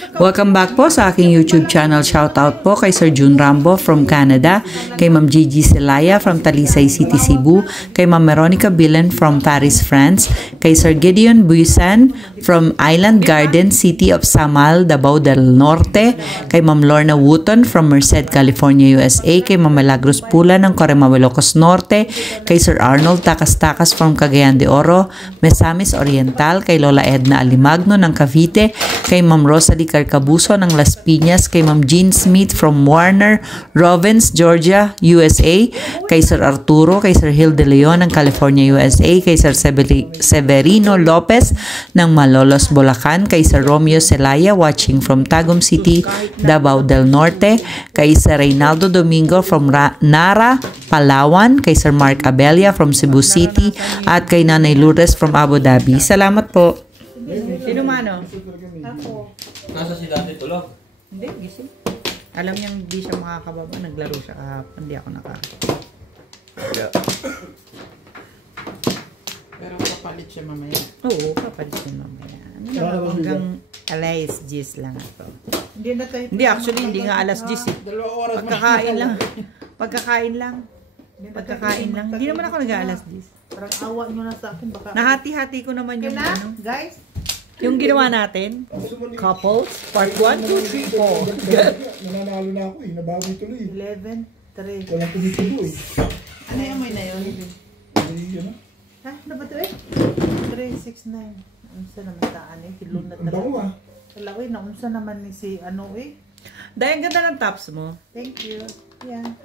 Welcome back po sa aking YouTube channel. Shoutout po kay Sir June Rambo from Canada, kay Ma'am Gigi Celaya from Talisay City, Cebu, kay Ma'am Veronica Billen from Paris, France, kay Sir Gideon Buisan from Island Garden, City of Samal, Davao del Norte, kay Ma'am Lorna Wooton from Merced, California, USA, kay Ma'am Milagros Pula ng Corema, Ilocos Norte, kay Sir Arnold Takas-Takas from Cagayan de Oro, Mesamis Oriental, kay Lola Edna Alimagno ng Cavite, kay Ma'am Rosalie Carcabuso ng Las Piñas, kay Ma'am Jean Smith from Warner Robins, Georgia, USA, kay Sir Arturo, kay Sir Hill de Leon ng California, USA, kay Sir Severino Lopez ng Malolos, Bulacan, kay Sir Romeo Celaya watching from Tagum City, Davao del Norte, kay Sir Reynaldo Domingo from Nara, Palawan, kay Sir Mark Abella from Cebu City, at kay Nanay Lourdes from Abu Dhabi. Salamat po. Sino mano? Ako. Nasa si dati tulog? Hindi, gising. Alam niyang hindi siya makakababa. Naglaro siya kahapon. Hindi ako Pero kapalit siya mamaya. Oo, kapalit siya mamaya. Hanggang alas 10 lang ako. Hindi, actually, hindi nga alas 10 eh. Pagkakain lang. Pagkakain lang. Hindi naman ako nag-alas 10. Parang awa nyo na sa akin. Baka... Nahati-hati ko naman yung ano. Guys? Yung ginawa natin. Couples. Part 1, 2, 3, 4. Nananalo na ako eh. Nabawi tuloy. 11, 3. Walang tumitulo eh. Ano yung may na yun? Ay, ano? Ha? Ano ba ito eh? 3, 6, 9. Unsa naman taan eh? Hilon na Ang bango talaga. ah. Kalawin na unsa naman ni si ano eh. Dahil ang ganda ng tops mo. Thank you. Yeah.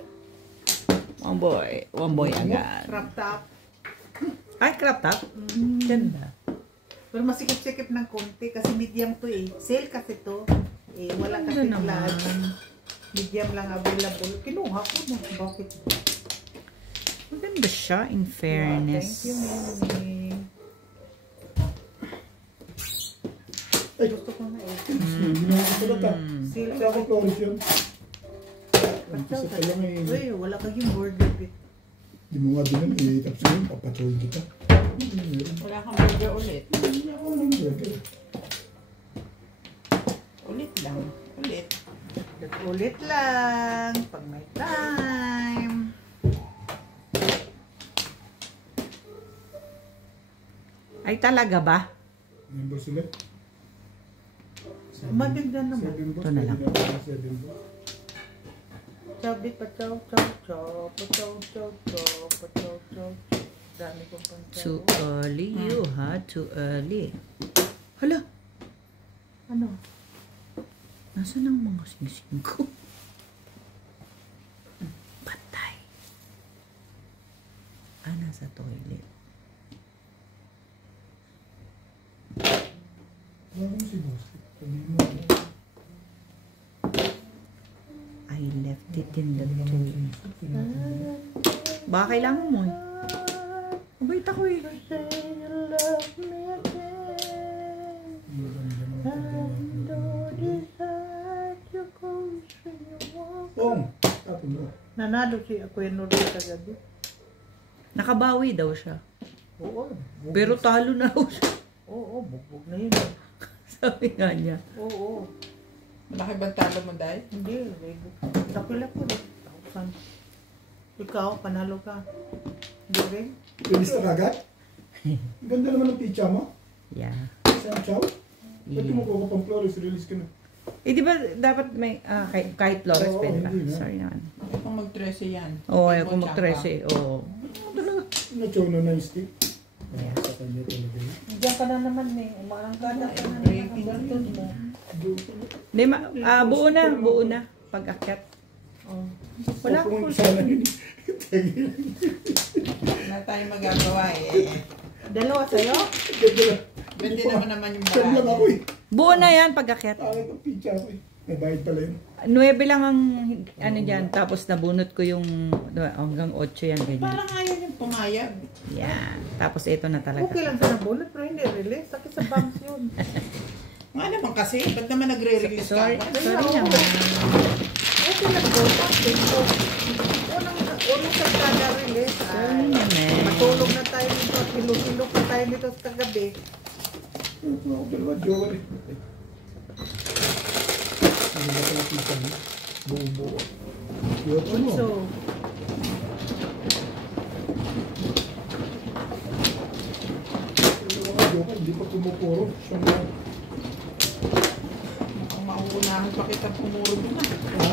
One boy agad. Crop top. Ay, crop top? Ganda. Pero masikip-sikip ng konti kasi medium to eh. Sale kasi to. Eh, wala Ganda kasi naman. large. Medium lang available. Kinuha ko na. Bakit? Maganda siya, in fairness. Thank you, Mimi. Ay, Gusto ko na eh. ginawa ko pala ta. Sale Sa ako Flores yun. Pagkaw Isa pa lang eh. Uy, wala kayong burger bit. Di mo nga din eh. Tapos yun, papatuloy kita. Wala kang burger ulit. Hindi ako ng burger. Ulit lang. Ulit. Ulit lang. Pag may time. Ay, talaga ba? Member sila. Maganda naman. Ito na lang. Chabi pa chow chow chow. Pa chow chow chow. Pa chow chow chow. Dami kong pang Too early, you ha? Too early. Hala, Ano? nasaan ang mga singsing ko? Patay. Nasa toilet. Wala mo si boss. I left it in the toilet. Baka kailangan mo eh. Mabait ako eh. Pong! Tapon mo. Nanalo si Kuya Nuri kagabi. Nakabawi daw siya. Oo. Pero talo na raw siya. Oo, bugbog na yun. Sabi nga niya. Oo. Malaki bang talo mo, Day? Hindi. Tapila ko. 1,000. Ikaw, panalo ka. Hindi rin? Release na kagad? Ganda naman ng pizza mo. Yeah. Sam chow. Ba't mo ko pang Flores, release ka na. Eh, di ba dapat may, kahit Flores Oo, pwede ba? hindi na. Sorry naman. Ay, kung mag-13 yan. Oo, Hindi ayaw mo ko mag-13 eh. Oo. Na-chow na nice stick. Sa kanya talaga yun. Diyan ka na naman eh. Umarangkada ka na Breaking ang bantod mo. Hindi, buo na. Pag-akyat. Oh. Wala Kung ko. sana yun. Wala tayong magagawa eh. Dalawa sa'yo? Pwede naman yung Sam lang ako bahay. eh. Buo na yan pag-akyat. Pangit ang pizza ko eh. May bayad pala yun. 9 lang ang ano dyan. Tapos nabunot ko yung hanggang 8 yan. Ganyan. Parang ayaw yung pumayag. Yan. Tapos ito na talaga. Okay lang sa nabunot pero hindi release. Sakit sa bangs yun. Nga naman kasi, ba't naman nagre-release ka? Sorry naman. Okay lang daw. Unang sagkada release. Sorry naman. Matulog na tayo dito. Hilo-hilo pa tayo dito sa kagabi. Ako dalawa, jowa eh. Hindi na pala pizza niya. Buo-buo. Yun mo. So, Ayoko, hindi pa pumupuro. Siya na. Ang mauunahan pa kita pumuro din ah. Ha?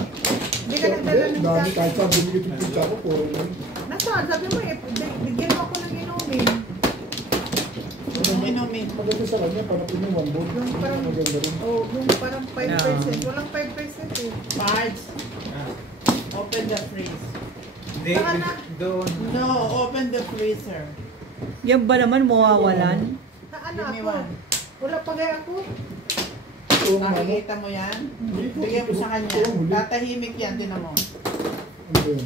hindi ka nagdala ng Dami kape. kahit saan binigit yung pizza ko, puro lang. Nasaan? Sabi mo eh, bigyan mo ako ng inumin. Ang inumin. Maganda sa kanya, panapin yung one bowl. Yung parang- Maganda rin. Oh, yung parang 5%. Walang 5% eh. Parts. Open the freeze. Hindi, Saan na? doon. No, open the freezer. Yan ba naman mawawalan? Saan Give na me ako? one. Wala pa gaya ako. Oo, mama. Nakikita mo yan? Hindi ko. Bigyan mo sa kanya. Oo, huli. Tatahimik yan, tinan mo. Ano ba yun?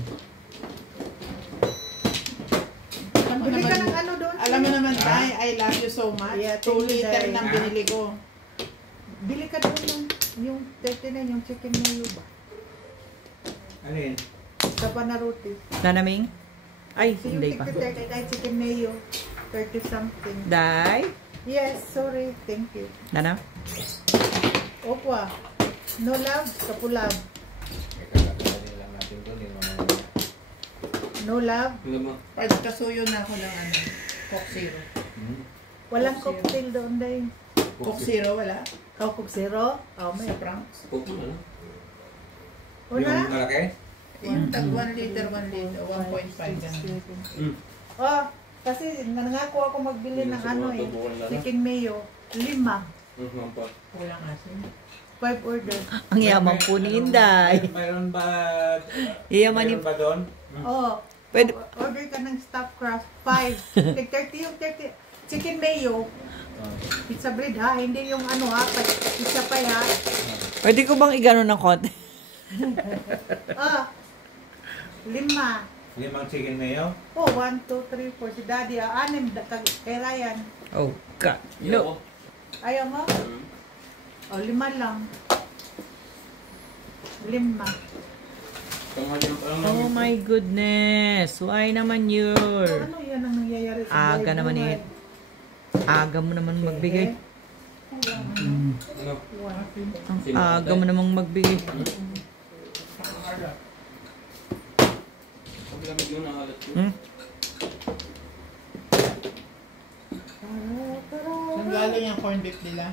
Alam mo Bili ka naman, ng ano doon. alam mo naman, Tay, I love you so much. Yeah, 2 thank you, liter Tay. nang binili ko. Bili ka doon ng yung 39, yung chicken mayo ba? Alin? Sa Panaruti. Nanaming? Ay, So yung hindi pa. 39 chicken mayo, 30 something. Day? Yes, sorry. Thank you. Nana? Opwa. No love, kapulab. Kakakasalin lang natin doon. Yung mga... No love. Pagkasuyo na ako ng ano, Coke Zero. Walang cocktail doon dahil. Coke Zero, wala? Coke Zero? Oh, may. Sa Franks. Una? Yung malaki? Yung tag 1 liter, 1 liter, 1.5 yan. Oh, kasi nangako ako magbili ng ano eh. Chicken mayo. 5. Kulang asin. 5 order. Ang yaman po ni Inday. Mayroon ba? Iyaman ni... Mayroon ba doon? Oh. Pwede... Order ka ng stuffed crust. 5. Like 30 yung 30. Chicken mayo. Pizza bread ha. Hindi yung ano ha. Pizza pie ha. Pwede ko bang igano ng konti? Ah. 5. 5 chicken mayo? Oh, 1, 2, 3, 4. Si Daddy, 6 kay Ryan. Oh, God. No. Ayaw mo? Oh, 5 lang. 5. Oh my goodness. Why naman So, yun? ano yan ang nangyayari sa Aga naman buhay? eh. Aga mo naman magbigay. One. Ang aga mo namang magbigay. Hmm? Saan galing yung corned beef nila?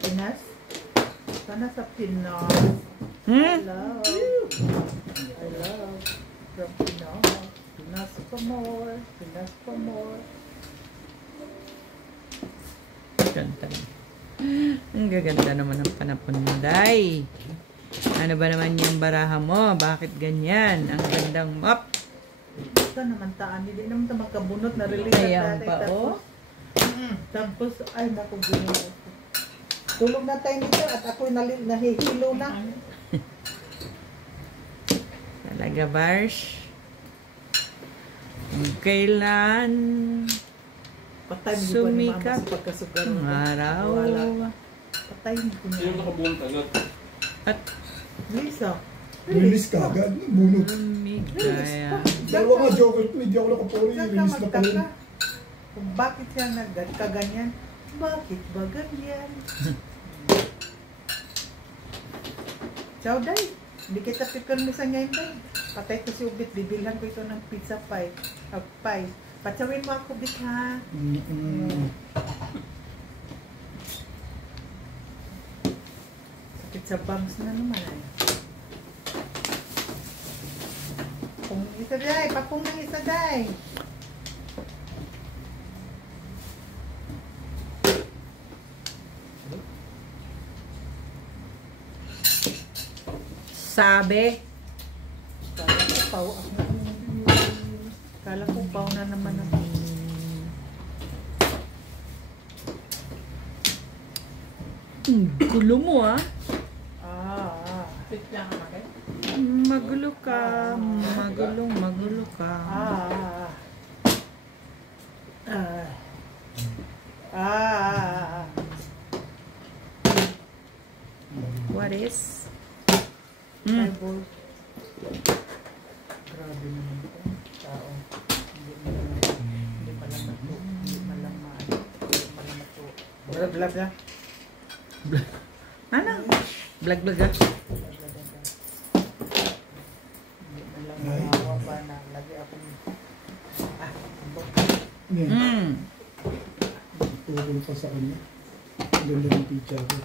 Pinas? Sana sa Pinas. Hmm? I love from Pinas. Pinas pa more. Pinas pa more. Ganda. Ang gaganda naman ng panapon mo, Day. Ano ba naman yung baraha mo? Bakit ganyan? Ang gandang map. Ito naman taan. Hindi naman ito magkabunot na release. Ayan pa, oh. Tapos, ay naku, gano'n. Tulog na tayo nito at ako'y nahihilo na. Talaga, Barsh. Kung kailan Patay mo ba ni sumikat mama sa pagkasugar? ang araw. Wala. Patay mo ko na. At Lisa. Release ka agad. Bunot. lumigaya. Dalawa nga joker to. Hindi ako nakapuro. Saan ka Release na pala. magtaka? Kung bakit siya nagkaganyan? Bakit ba ganyan? Ciao, Day. Hindi kita pipirmisan ngayon, Day. Patay ko si Ubit. Bibilhan ko ito ng pizza pie. Pie. Patsawin mo ako, Ubit, ha? Sakit sa bangs na naman, ay. Pakong isa, Day. Pakong ng isa, Day. Sabi, Kala ko pau na naman ako. gulo mo ah. Wait lang ang akin. Magulo ka. Magulo ka. What is? Bible. Grabe naman ito. Tao. Hindi pala mato. Hindi pala maano. Hindi pala mato. Blah, blah, blah. Ano? Vlog ah. Hindi man lang makawa pa na lagi akong Yan. Tugol pa sa kanya. Ang ganda ng pizza ko.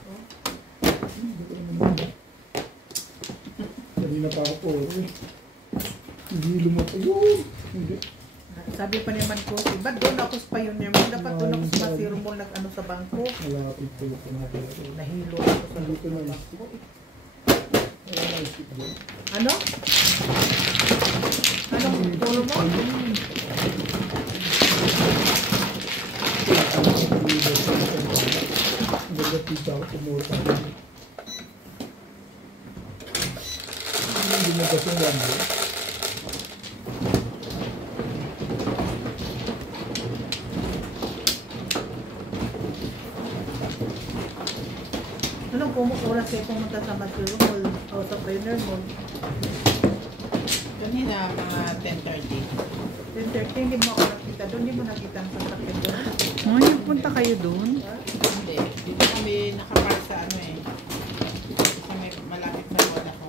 Kanina pa ako po. Hindi lumapo. Hindi. sabi pa naman ko, ba't doon ako sa Pioneer Mall? Dapat doon ako sa Masiro Mall nag-ano sa bangko. Malapit po ito natin. Nahilo ako sa Dito na bangko. Wala na isip doon. Ano? Anong polo mo? Ang ganda pizza ko pumuta. Hindi mo kasi yung lambo. Anong oras kayo pumunta sa Masiro Mall o sa Pioneer Mall? Kanina, mga 10:30. 10:30, hindi mo ako nakita doon. Hindi mo nakita ang sasakyan doon. Oh, nagpunta kayo doon? Hindi. Dito kami nakapark sa ano eh. Sa may malapit na wala ko.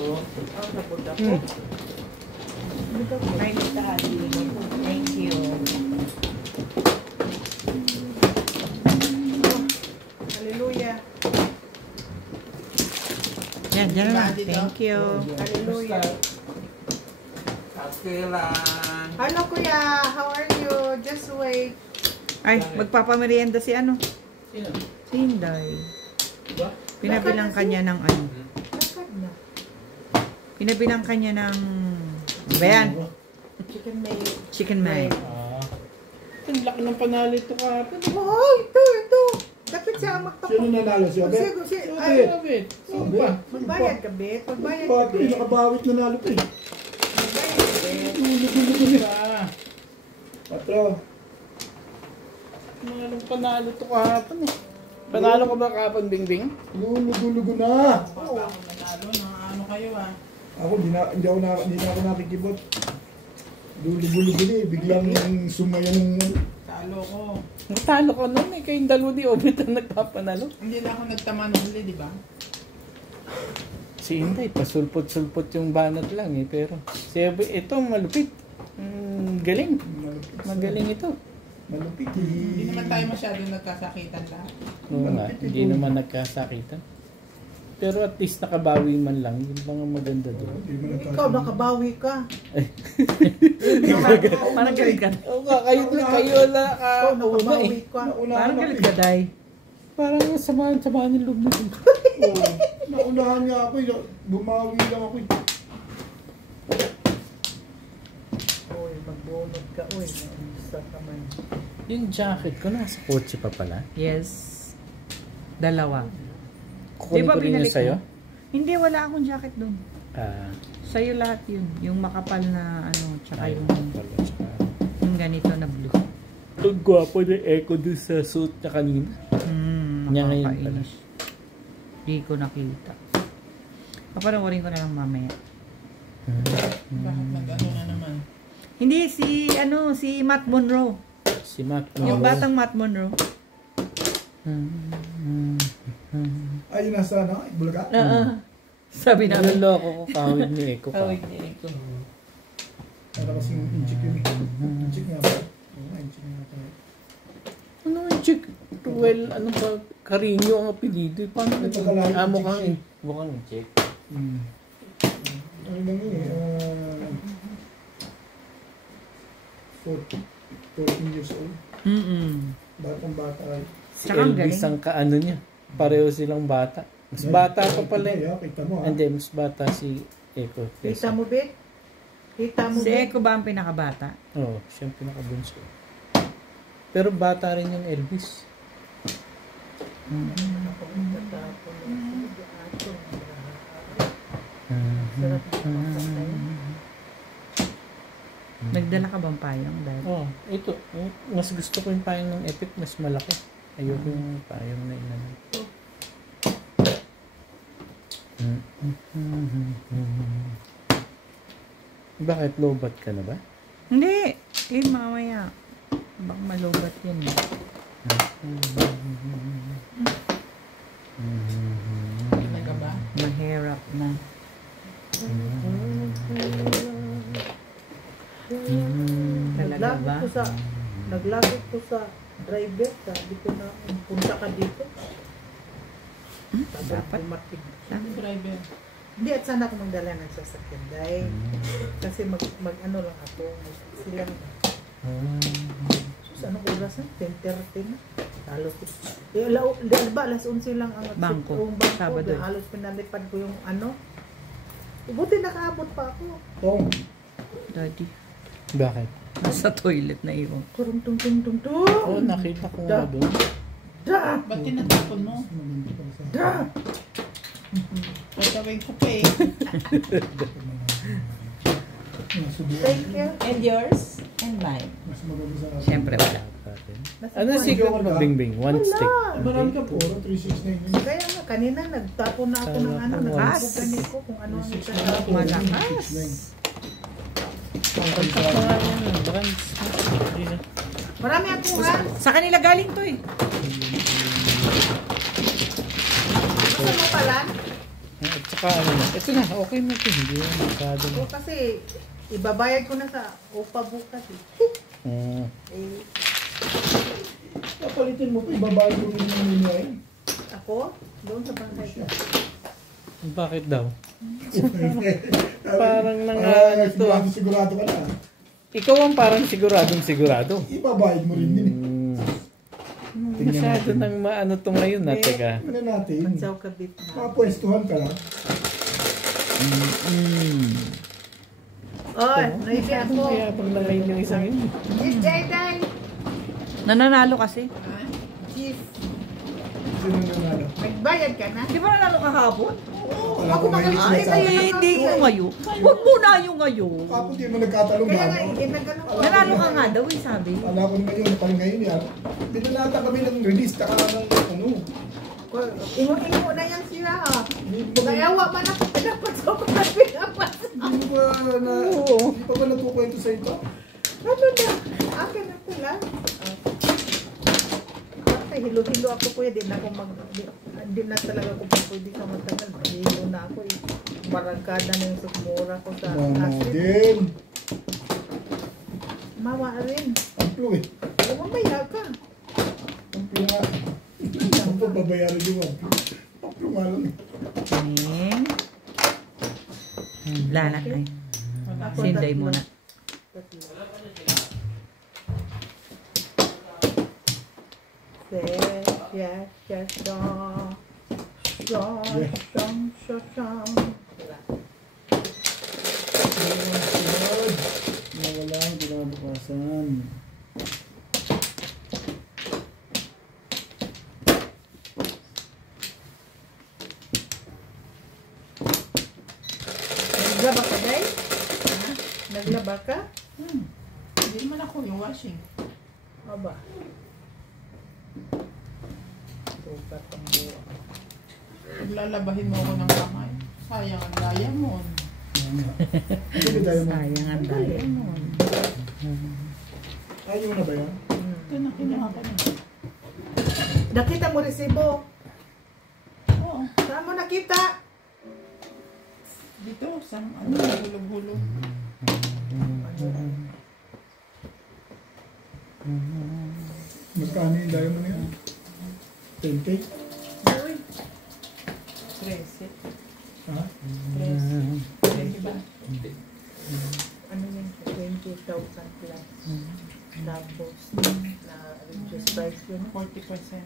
Oh, napunta ko. Thank you. Hallelujah. Yan, dyan na lang. Dito. Thank you. Hallelujah. Okay lang. Hello, Kuya. How are you? Just wait. Ay, magpapamerienda si ano? Sino? Si Hinday. Diba? Pinabilang kanya ng ano? Lakad na. Pinabilang kanya ng... Ano ba yan? Chicken mayo. Chicken may. Ah. Ang laki ng panalo ito kahapon. Oh, ito. Dapat siya Sino magtapos. nanalo siya? Ay, Grabe. Sino ba? magbayad ka, Bet. Magbayad ka, Bakit? Bet. Nakabawit nanalo pa eh. Magbayad ka, Bet. Lugo-lugo niya. Ah. Patro. Mangalong panalo ito kahapon eh. Panalo ka ba kahapon, Bingbing? Lugo-lugo na. Oo. Ako nanalo na ano kayo ah. Ako, hindi na ako nakikibot. Lugo-lugo na eh. Biglang sumaya ng... Talo ko. Natalo ko noon eh. Kayong dalawa di Obit ang nagpapanalo. Hindi na ako nagtama ng huli, di ba? Si Inday, pasulpot-sulpot yung banat lang eh. Pero si Ebe, ito malupit. Galing. Magaling ito. Malupit Hindi eh. naman tayo masyado nagkasakitan lahat. Oo nga, hindi naman nagkasakitan. Pero at least nakabawi man lang, yun lang ang maganda doon. Hindi mo nagkakaroon. Ikaw, nakabawi ka. Parang galit ka. Oo nga, kayo na Ikaw, una eh. nakabawi ka. Parang galit ka, Day. Parang samahan yung loob nito. Oo. Naunahan nga ako eh. Bumawi lang ako eh. Uy, magbunod ka. Uy, isa naman. Yung jacket ko nasa kotse pa pala. Yes. Dalawa. Kukunin ko rin yung sa'yo? Hindi, wala akong jacket doon. Ah, Sa'yo lahat yun. Yung makapal na ano, tsaka ayun yung, pala. Tsaka, yung ganito na blue. ang gwapo na echo dun sa suit niya kanina. Niya ngayon pala. Nakakainis. Di ko nakita. Papanoorin ko na lang mamaya. Bakit nag-ano na naman? Hindi, si Matt Monroe. Si Matt. Yung batang Matt Monroe. Ay, nasa ano? Bulaga? Sabi namin. Naloloko ko kawig ni Echo pa. Kawig ni Eko. Para kasing inchik yun eh. Inchik nga ba? Oo, inchik nga ba? Ano ang chick? Well, ano ba? Carino ang apelido. Paano Ito ito? kalahit Ah, yung mukhang chick. Ano lang yun eh. 14 years old. Batang bata ay. Si Tsaka ang Elvis galing. ang kaano niya. Pareho silang bata. Mas bata pa pala eh. Kita mo ah. Hindi, mas bata si Echo. Kita mo, Bet? Kita mo, Si Bet? Eko ba ang pinakabata? Oo, siya ang pinakabunso. Pero bata rin yung Elvis. Nagdala ka bang payong? Dahil Oh, ito. Mas gusto ko yung payong ng Epic, mas malaki. Ayoko yung payong na inan. Bakit lobat ka na ba? Hindi. Mamaya. Baka malubat yan. Mahirap na. Talaga ba? Naglapit ko sa driver, sabi ko na punta ka dito. Dapat. Pumatig. Driver. Hindi, at sana ako magdala ng sasakyan dahil kasi mag-ano lang ako, sila sus, anong oras na? 10:30 na. Halos, ba, alas 11 lang ang Bangko. Sabado. Halos pinalipad ko yung ano. Buti nakaabot pa ako. Tong, Daddy. Bakit? Nasa toilet na iwan. Kurung tung tung tung tung. Oo, nakita ko nga doon. Da! Ba't tinatapon mo? Da! Tatawin ko pa eh. Thank you. And yours? And mine. mas maganda sa akin. Siyempre wala. Ano siguro mo, Bingbing? One Wala. stick. Marami ka puro, 369 yun. Kaya nga, kanina nagtapo na ako ng ano, Malakas. nagpupugan ko kung ano ang itatapon. Malakas. Kontak pa nga yan. Baka hindi na. Marami ako ha. Sa kanila galing to eh. Gusto mo pala? At saka ano na. Ito na, okay na ito. Hindi na masyado na. O kasi, ibabayad ko na sa upa bukas eh. Mm. Eh, Napalitin mo pa, ibabayad mo rin yung niya eh. ako, doon sa bangkay ko. Bakit daw? Parang ito. Sigurado ka na. Ikaw ang parang siguradong sigurado. Ibabayad mo rin yun eh. Masyado nang maano to ngayon na. Teka. Ano natin? Pagsaw kabit na. Mapwestuhan ka lang. Oy, naibi ako. Kaya pag nangayon yung isang yun. Yes, Jayday. Nananalo kasi. Cheese. Sino nanalo? Nagbayad ka na? Di ba nanalo kahapon? Wala Ako ko mahilig makakain sinasabi. na Hindi yung ngayon. Huwag muna yung ngayon. Kapag di mo nagkatalong Kaya ba? nga, nagano ko. Nanalo ka nga daw eh, sabi. Wala ko ngayon, parang ngayon yan. Binanata kami ng release, taka ng ano. Ingo-ingo na yan sila ha. Hindi pa ba Nayawa man ako, dapat sa mga pinapas. hindi pa ba natukwento sa ito? Ano na? Akin na pula. Ay, hilo-hilo ako kuya. Di na ako di na talaga ako pwede sa matagal. Hilo na ako eh. Barangkada na yung sukmura ko sa Mama asin. din. Mama rin. Amplo eh. Mamaya ka. Amplo nga. Amplo babayaran yung amplo. Amplo nga lang eh. Lanak na eh. Sinday mo na. Nawala ang kinabukasan. Naglaba ka, Day? Naglaba ka? Hindi naman ako yung washing. Aba. Sukat ang buwa. Paglalabahin mo ako ng kamay. Sayang ang diamond. Ano ba tayo mo? Sayang ang diamond. Ayaw mo na ba yan? Ito na kinuha ko na. Nakita mo resibo? Oo. Saan mo nakita? Dito, sa ano, hulog-hulog. Magkano yung diamond na yan? 10K? Uy. 13. Ha? 13. Diba? Ano yun? 20,000 plus. Tapos, na-reduce price yun. 40%.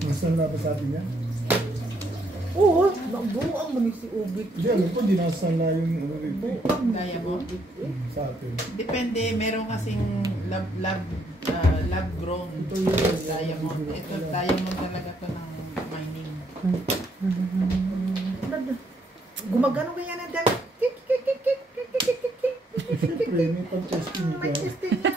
Nasaan na ba sa atin yan? Oo, nabuang mo ni si Ubit. Hindi, alam ko, di nasaan na yung ano rito eh. Diamond. Sa atin. Depende, meron kasing lab grown diamond. Ito diamond talaga to ng mining. Gumagano kaya na dami. Kik, kik, kik, kik, kik, kik, kik, kik, kik. Siyempre, may pag-testing May ito. testing yan.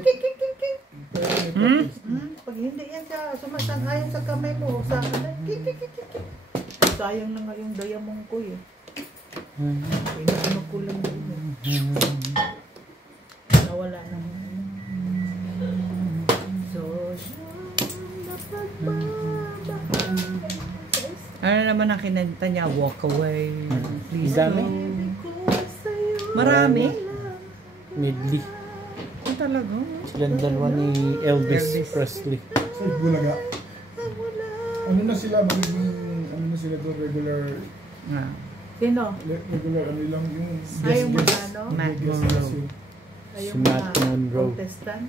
Kik, kik, kik, kik. Pero may pag-testing. Pag hindi yan siya sumasang-ayon sa kamay mo, sa kik, kik, kik, kik, kik. Sayang na nga yung diamond ko eh. Pinuno ko lang yun. Nawala na. So, naman ang kinanta niya, Walk Away. Please Ang dami. don't. Marami. Medley. Ang talaga. Silang dalawa ni Elvis Presley. Sa Bulaga. Ano na sila, magiging, ano na sila doon, regular, Ah. Sino? regular, ano lang yung Ayaw mo na, no? Matt guest Monroe. kasi. Ayaw Si mo Matt na Monroe. contestant?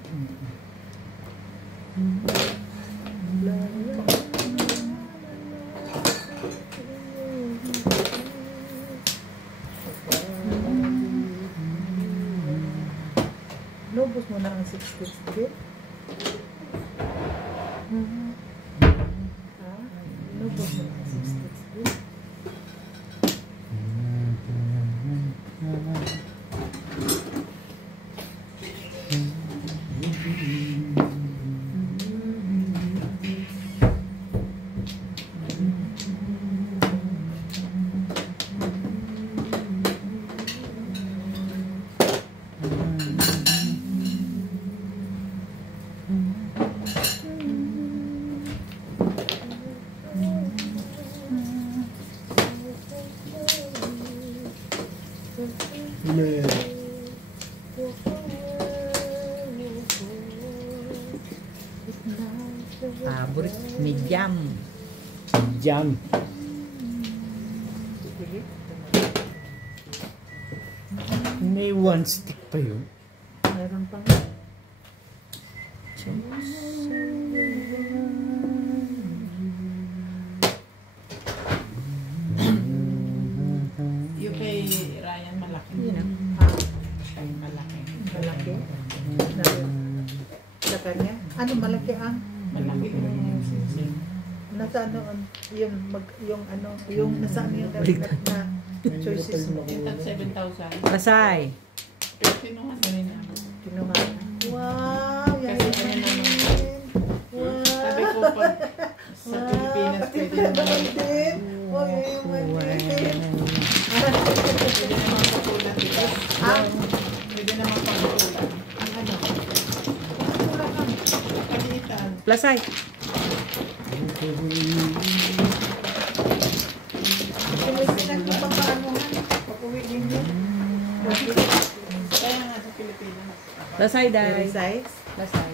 Lubos mo na ang 6 kids, di? Ha? Lubos mo na ang 6 kids, di? May, Favorite. Medium. Jam. May one stick pa yun. Meron pa nga. Yung kay Ryan malaki. Yun ah. Ay, malaki. Malaki. Sa kanya? Ano malaki ang? Malaki yung sinsing. Nasa ano, yung ano, yung nasa ano yung na choices mo. Yung tag 7,000. Pasay. Pero kinuha na rin ako. Kinuha. Wow! Yan Kasi yan. ano naman. Wow! Sabi ko pag sa Pilipinas pwede naman. din. Wow, yung din. Pwede naman pagkulat, diba? Ang Pwede naman pagkulat. ano? Wala kang. Kalitan. Pasay. May pinagpapang paanuhan. Pag-uwi din yun. Kaya nga sa Pilipinas. Pasay, Very Day. size. Pasay.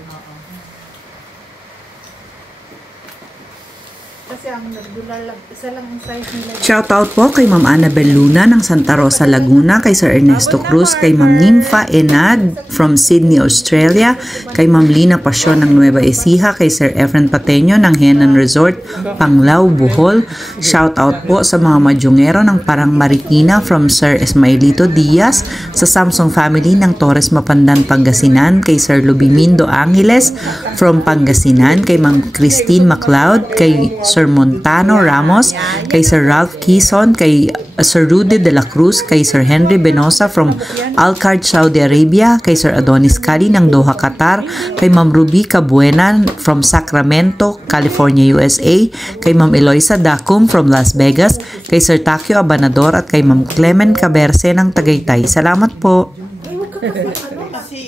Kasi ang nagdula lang, isa lang ang size nila. Shoutout po kay Ma'am Annabel Luna ng Santa Rosa, Laguna, kay Sir Ernesto Cruz, kay Ma'am Nympha Enad from Sydney, Australia, kay Ma'am Lina Pasyon ng Nueva Ecija, kay Sir Efren Pateño ng Henan Resort, Panglao, Bohol. Shoutout po sa mga madyongero ng Parang Marikina from Sir Esmailito Diaz, sa Samsung family ng Torres Mapandan, Pangasinan, kay Sir Lubimindo Angeles from Pangasinan, kay Ma'am Christine MacLeod, kay Sir Montano Ramos, kay Sir Ralph Quezon, kay Sir Rudy de la Cruz, kay Sir Henry Benosa from Alcard, Saudi Arabia, kay Sir Adonis Cali ng Doha, Qatar, kay Ma'am Ruby Cabuena from Sacramento, California, USA, kay Ma'am Eloisa Dacum from Las Vegas, kay Sir Takio Abanador at kay Ma'am Clement Caberce ng Tagaytay. Salamat po. Ay, huwag ka kasi ano. Kasi,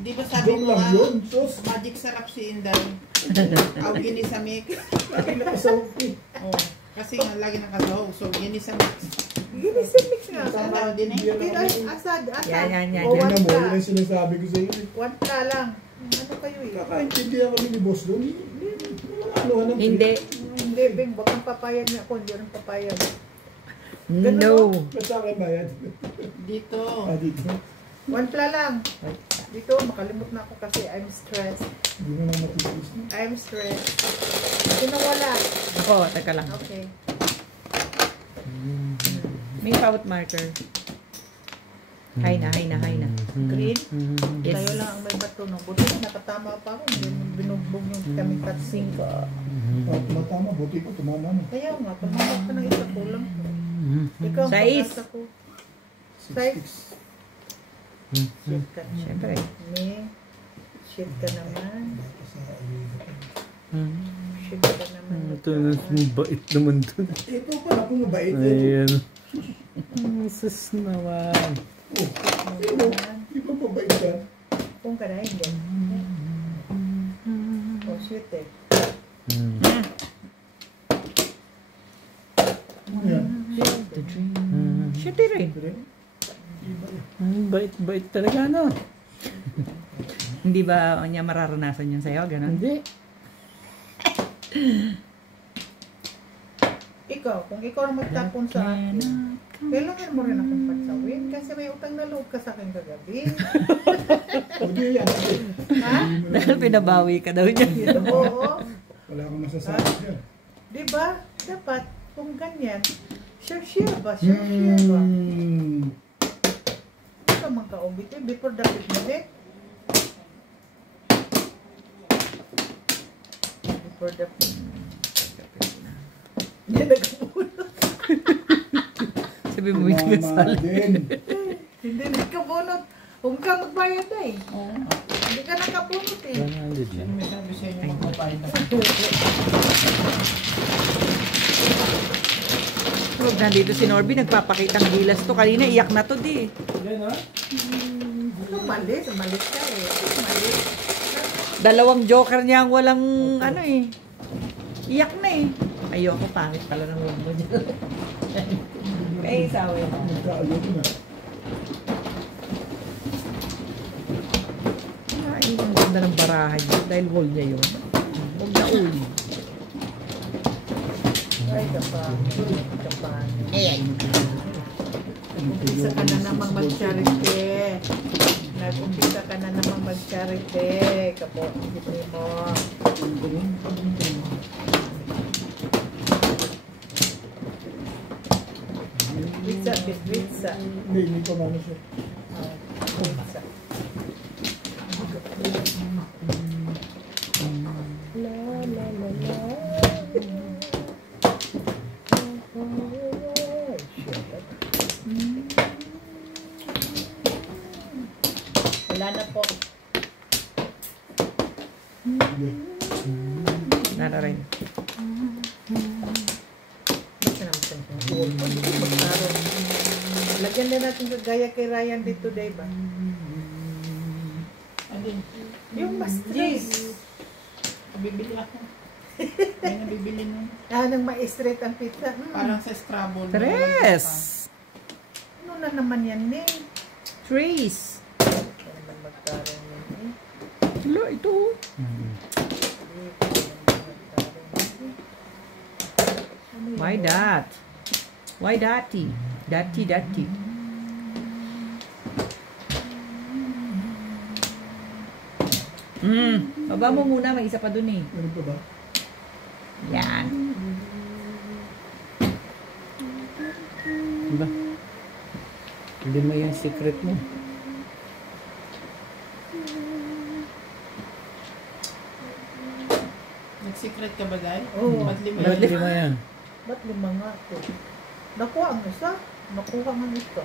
di ba sabi joke mo lang nga, yun, sus. magic sarap si Inday. Aw, ginisamik. Laki na kasawag eh. Oh, kasi nga lagi nakasahog. So, ginisamik. Ginisimik nga. Tama din eh. Hindi, ay, asad. Yan. O, Yan one na mo, pla. yun ang sinasabi ko sa iyo. One pla lang. Ano kayo eh? Kakaintindihan kami ni boss doon. Ano, Hindi. Hindi, Bing, baka papayag niya ako. Hindi rin papayag. No. Ba't sa akin bayad? Dito. Dito. One pla lang. Dito, makalimot na ako kasi I'm stressed. Hindi mo na matitis. I'm stressed. Sino wala? Ako, teka lang. Okay. May pawat marker. Hay na. Green? Yes. Tayo lang ang may bato. No? Buti na nakatama pa ako. Hindi mo binugbog yung kami cutscene ko. Matama, buti ko, tumama na. Kaya nga, tumawag ka ng isa kulang. Ikaw, ang Sais. pag-asa ko. Sais. Shit ka naman. Siyempre. Shit ka naman. Shit ka naman. Ito na, bait naman dun. Ito pala kung mabait. Ayan. Sus naman. Sino? Di ba mabait yan? Kung ka na, hindi. Oh, shit eh. Siya din rin. Bait-bait talaga, no? Hindi ba niya mararanasan yun sa'yo? Ganon? Hindi. Ikaw, kung ikaw ang magtapon sa akin, kailangan mo rin akong patsawin kasi may utang na loob ka sa akin kagabi. Hindi yan. Ha? Dahil pinabawi ka daw niya. Oo. Wala akong masasabi dyan. Diba? Dapat, kung ganyan, share ba? Share ba? Ikaw man kaubit eh, before the picnic. Before the picnic. Hindi nagkabunot. Sabi mo yung kasal. Hindi nagkabunot. Kung ka magbayad na eh. Hindi ka nakabunot eh. 100 lang. May sabi sa inyo magpapayad na. Huwag nandito si Norby, nagpapakitang gilas to. Kanina iyak na to di. Umalis ka eh. Umalis. Dalawang joker niya ang walang ano eh. Iyak na eh. Ayoko, pangit pala ng huwag mo dyan. Kaya isawi. Ay, ang ganda ng barahan niya dahil wall niya yun. Huwag na uli. Ay, kapan. Ay. Nag-umpisa ka na namang mag-charity. Nag-umpisa ka na namang mag-charity. Kapo, hindi mo. Pizza. Hindi ko naman siya. Pizza. Wala na po. Nara rin. Basta naman sa magkaroon. Lagyan na natin gaya kay Ryan dito, diba? Alin? Yung ma-stress. Bibili ako. May nabibili nun. Nang ma-straight ang pizza. Parang sa Scrabble. Tres. Ano na naman yan, eh? Trace. Ano naman magkaroon yan, eh? Wala, ito. Why that? Why dati? Dati. Baba mo muna, may isa pa dun eh. Ano pa ba? Yan. Diba? Hindi mo yung secret mo. Nag-secret ka ba dahil? Oo. Ba't lima Ba't yun? di mo yan? Ba't 5 nga ito? Nakuha ang isa. Nakuha nga ito.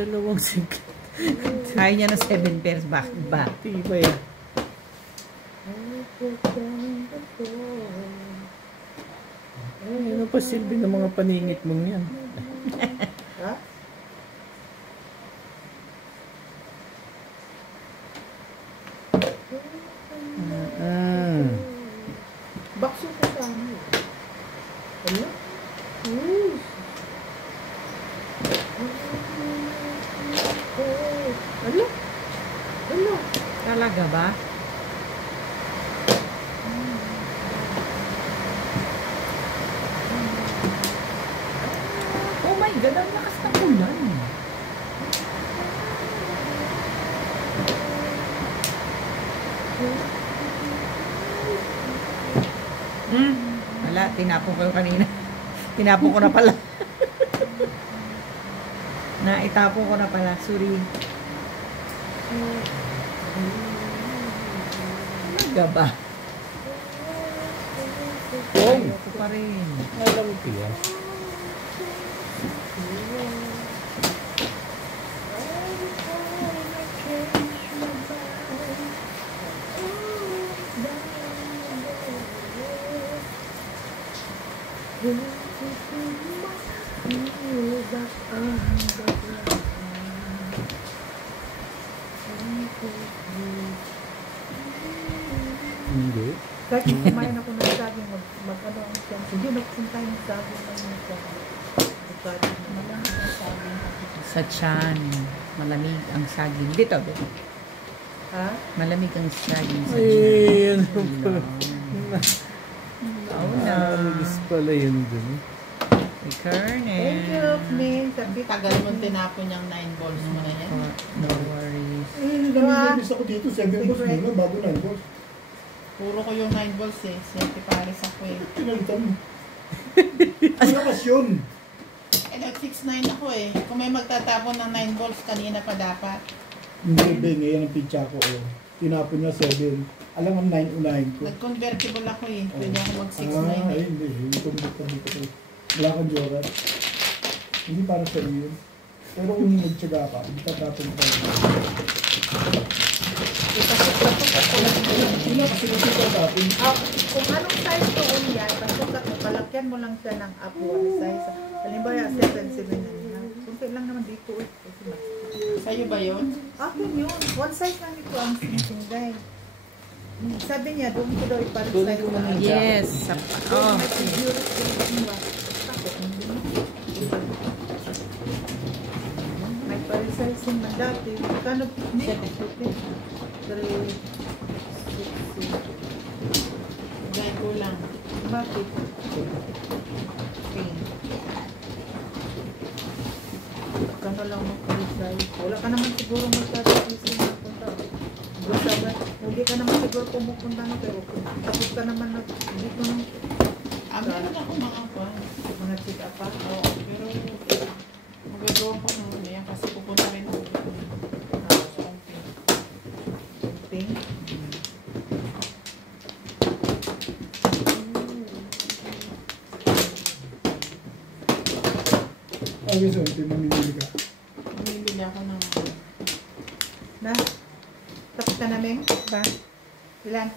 Dalawang secret. Kaya niya ng 7 pairs. Bakit ba? Tiba yan. Ay, ano pa silbi ng mga paningit mong yan? Ha? Bakso ko sa ano. Ano? Ano? Ano? Talaga ba? Oh my God, ang lakas ng ulan. Wala, tinapon ko yung kanina. Tinapon ko na pala. Naitapon ko na pala. Sorry. Talaga ba? Kung, Ayoko pa rin. alam ko yan. Hindi. Kahit kumain ako ng saging, mag-ano ang siya. Hindi, nagsintahin ng saging lang yung siya. Malamig ang saging. Sa tiyan. Malamig ang saging. Dito, dito. Ha? Malamig ang saging sa Ay, tiyan. ano pa. Oh, no. Alis pala yun dun. May kernel. Thank you, Min. Sabi, Tagal mo tinapon yung 9 balls mo na yan. No worries. Namilis ako dito, 7 balls muna bago 9 balls. Puro ko yung 9 balls eh. 7 pares ako eh. Pinalitan mo. Malakas yun. Eh, nag-6-9 ako eh. Kung may magtatapon ng 9 balls, kanina pa dapat. Hindi, Ben, ngayon ang pitcha ko. Oh. Tinapon niya 7. Alam ang 9 unahin ko. Nag-convertible ako eh. Pwede ako mag-6-9 Ah, eh. hindi. Hindi ko dito ko. Wala kang joran. Hindi para sa iyo yun. Pero kung nagtsaga ka, hindi ka tapon ka. Wala kasi hindi ka tapon. kung anong size to yan, pasukat mo, palakyan mo lang siya ng up one size. Halimbawa, 7, 7 na niya. Kunti lang naman dito. Sa'yo ba yun? Akin yun. One size lang ito ang singgay. Sabi niya, doon ko daw ipalit Doon size ko na. man Yes. Oh. Oh. May security din ba? Tapos, hindi na. May palit size din man dati. Kano? 3, 6, Gaya ko lang. bakit? Pink. Kano lang mag-palit size? Wala ka naman siguro magsasabihin na punta. Hindi ka naman siguro pumupunta na pero tapos ka naman dito ng Meron ako mga kwan. mga check up pa. Oo, pero magagawa ko na muna yan kasi pupunta rin ako. Sa pink. Pink. Ay, so, ito yung mamimili ka. Bumibili ako ng Na? Tapos ka namin? Ba? Ilan?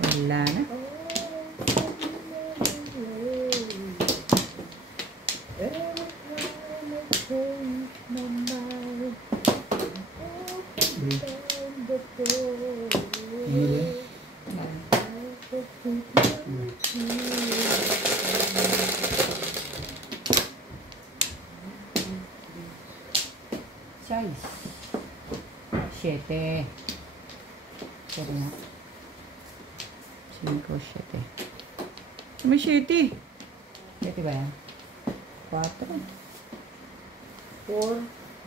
Wala na. Ano yan? Size. 7. 7 nga. 5, 7. May 7. 7 ba yan? 4. 4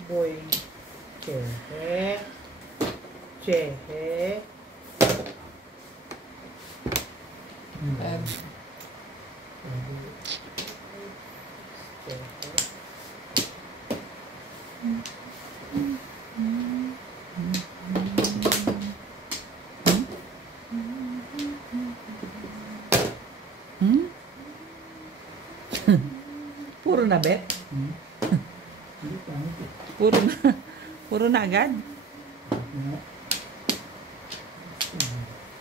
boy. Chehe. Chehe. Hmm? Puro na, bet? Hindi, pangit eh. Puro na. Puro na agad? Yeah.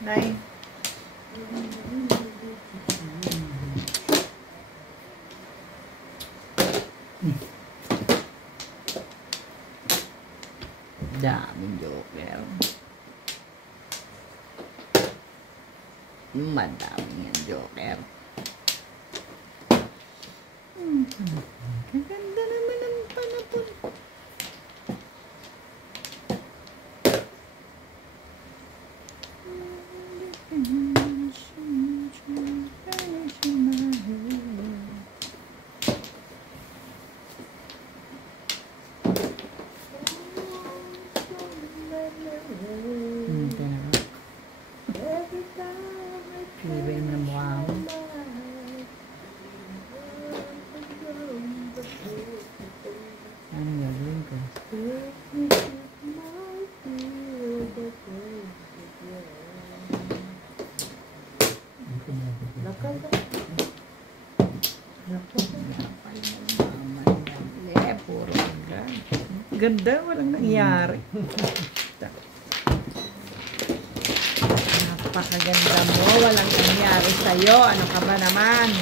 9. Daming joker. Madami yan joker. Gaganda naman ang panapon. Pilipin mo ng mukha mo. Anong gagawin ko? Ganda, walang nangyari. Napakaganda mo, walang nangyari sa'yo. Ano ka ba naman?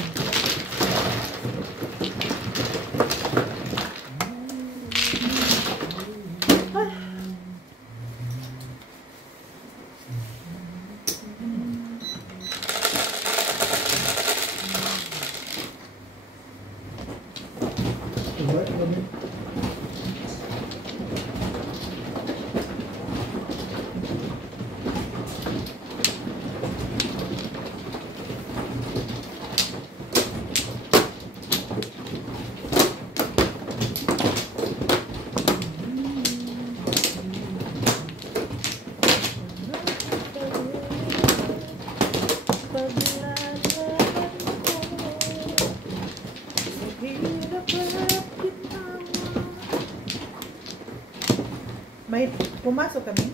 May pumasok kami?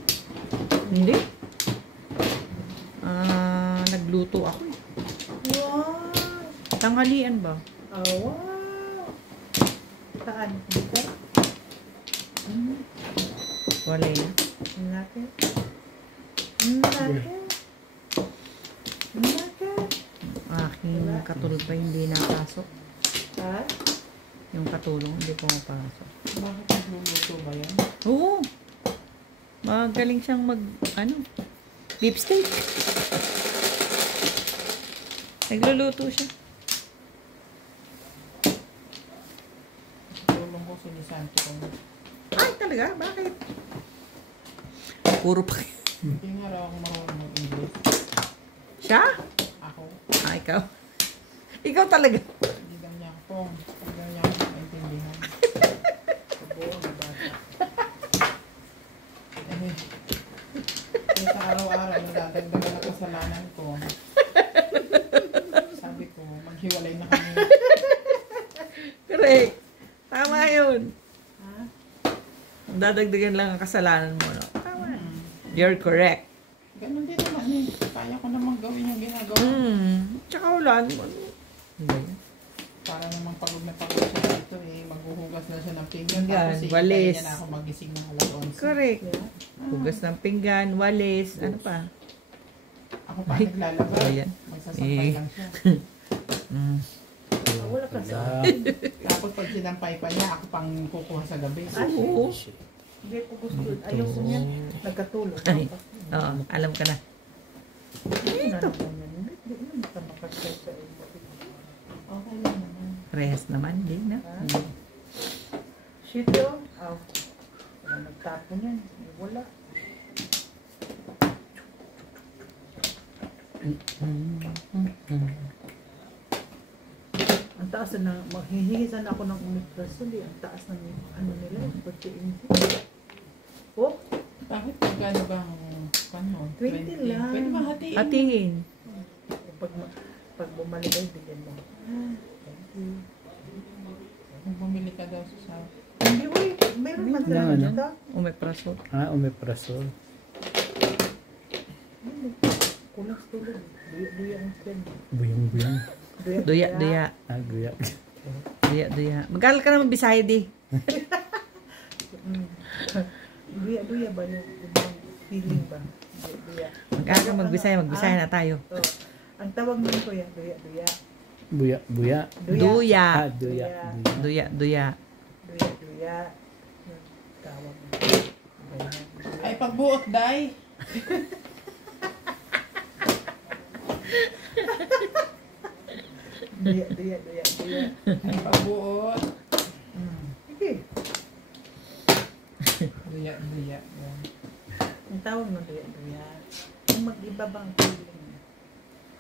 Hindi. Nagluto ako eh. Wow! Tanghalian ba? Oh, wow! Saan? Dito? Wala yun. Ang laki. Ang laki. Ang laki. Aking katulog pa hindi napasok. Ha? Yung katulong hindi pumapasok. Bakit nagluluto ba yan? Oo. Magaling siyang beef steak. Nagluluto siya. Tulong ko sinisanto ko. Ay, talaga? Bakit? Puro pa. Hindi nga raw ako marunong mag-English. Siya? Ako. Ikaw. Ikaw talaga. Hindi ganyan ako. Hindi ganyan ako maintindihan. Kabuo na bata. Kaya sa araw-araw, nadadagdagan na kasalanan ko. Sabi ko, maghiwalay na kami. Correct. Tama yun. Ha? Dadagdagan lang ang kasalanan mo, no? Tama. Hmm. You're correct. Ganun din naman eh. Kaya ko naman gawin yung ginagawa. Tsaka wala naman. Hindi. Para namang pagod na pagod siya dito eh. Maghuhugas na siya ng pinggan. Yan, Tapos eh, walis. hintayin niya na ako magising ng alas 11. Correct. Hugas ng pinggan, walis, ano pa? Ako pa naglalaba. Ayan. Magsasampay lang siya. Wala ka sa... Tapos pag sinampay pa niya, ako pang kukuha sa gabi. Oo. Hindi ko gusto. Ayaw ko niya. Nagkatulog. Ay. Oo, alam ka na. Hindi na naman yan. Hindi naman ka makasay sa iyo. Okay lang naman. Rehas naman, di na. Shit yun. Oh. Wala nagtapon yan. Wala. Ang taas na, maghihigisan ako ng omeprazole eh. Ang taas ng ano nila, protein. Oh, Bakit magkano ba ang paano? 20 lang. Pwede ba hatiin? Hatiin. pag bumalik ay bigyan mo. Kung bumili ka daw sa... Hindi mo mayroon man sila Ano? dito. Omeprazole. Omeprazole. Kulang tulog. Duya ang skin. Buyong-buyong. Duya, duya. Guya. Duya, duya. Mag-aral ka naman Bisaya di. Duya ba yung feeling ba? Duya. Mag-aral ka magbisaya, magbisaya na tayo. Oh. Ang tawag nun ko yan, duya. Buya. Duya. Duya. Duya, duya. Duya. Yung tawag mo. Ay, pagbuot, day! Duya. Ay, pagbuot. Sige. Duya. Yan. Ang tawag nun, duya. Yung mag-iba bang feeling.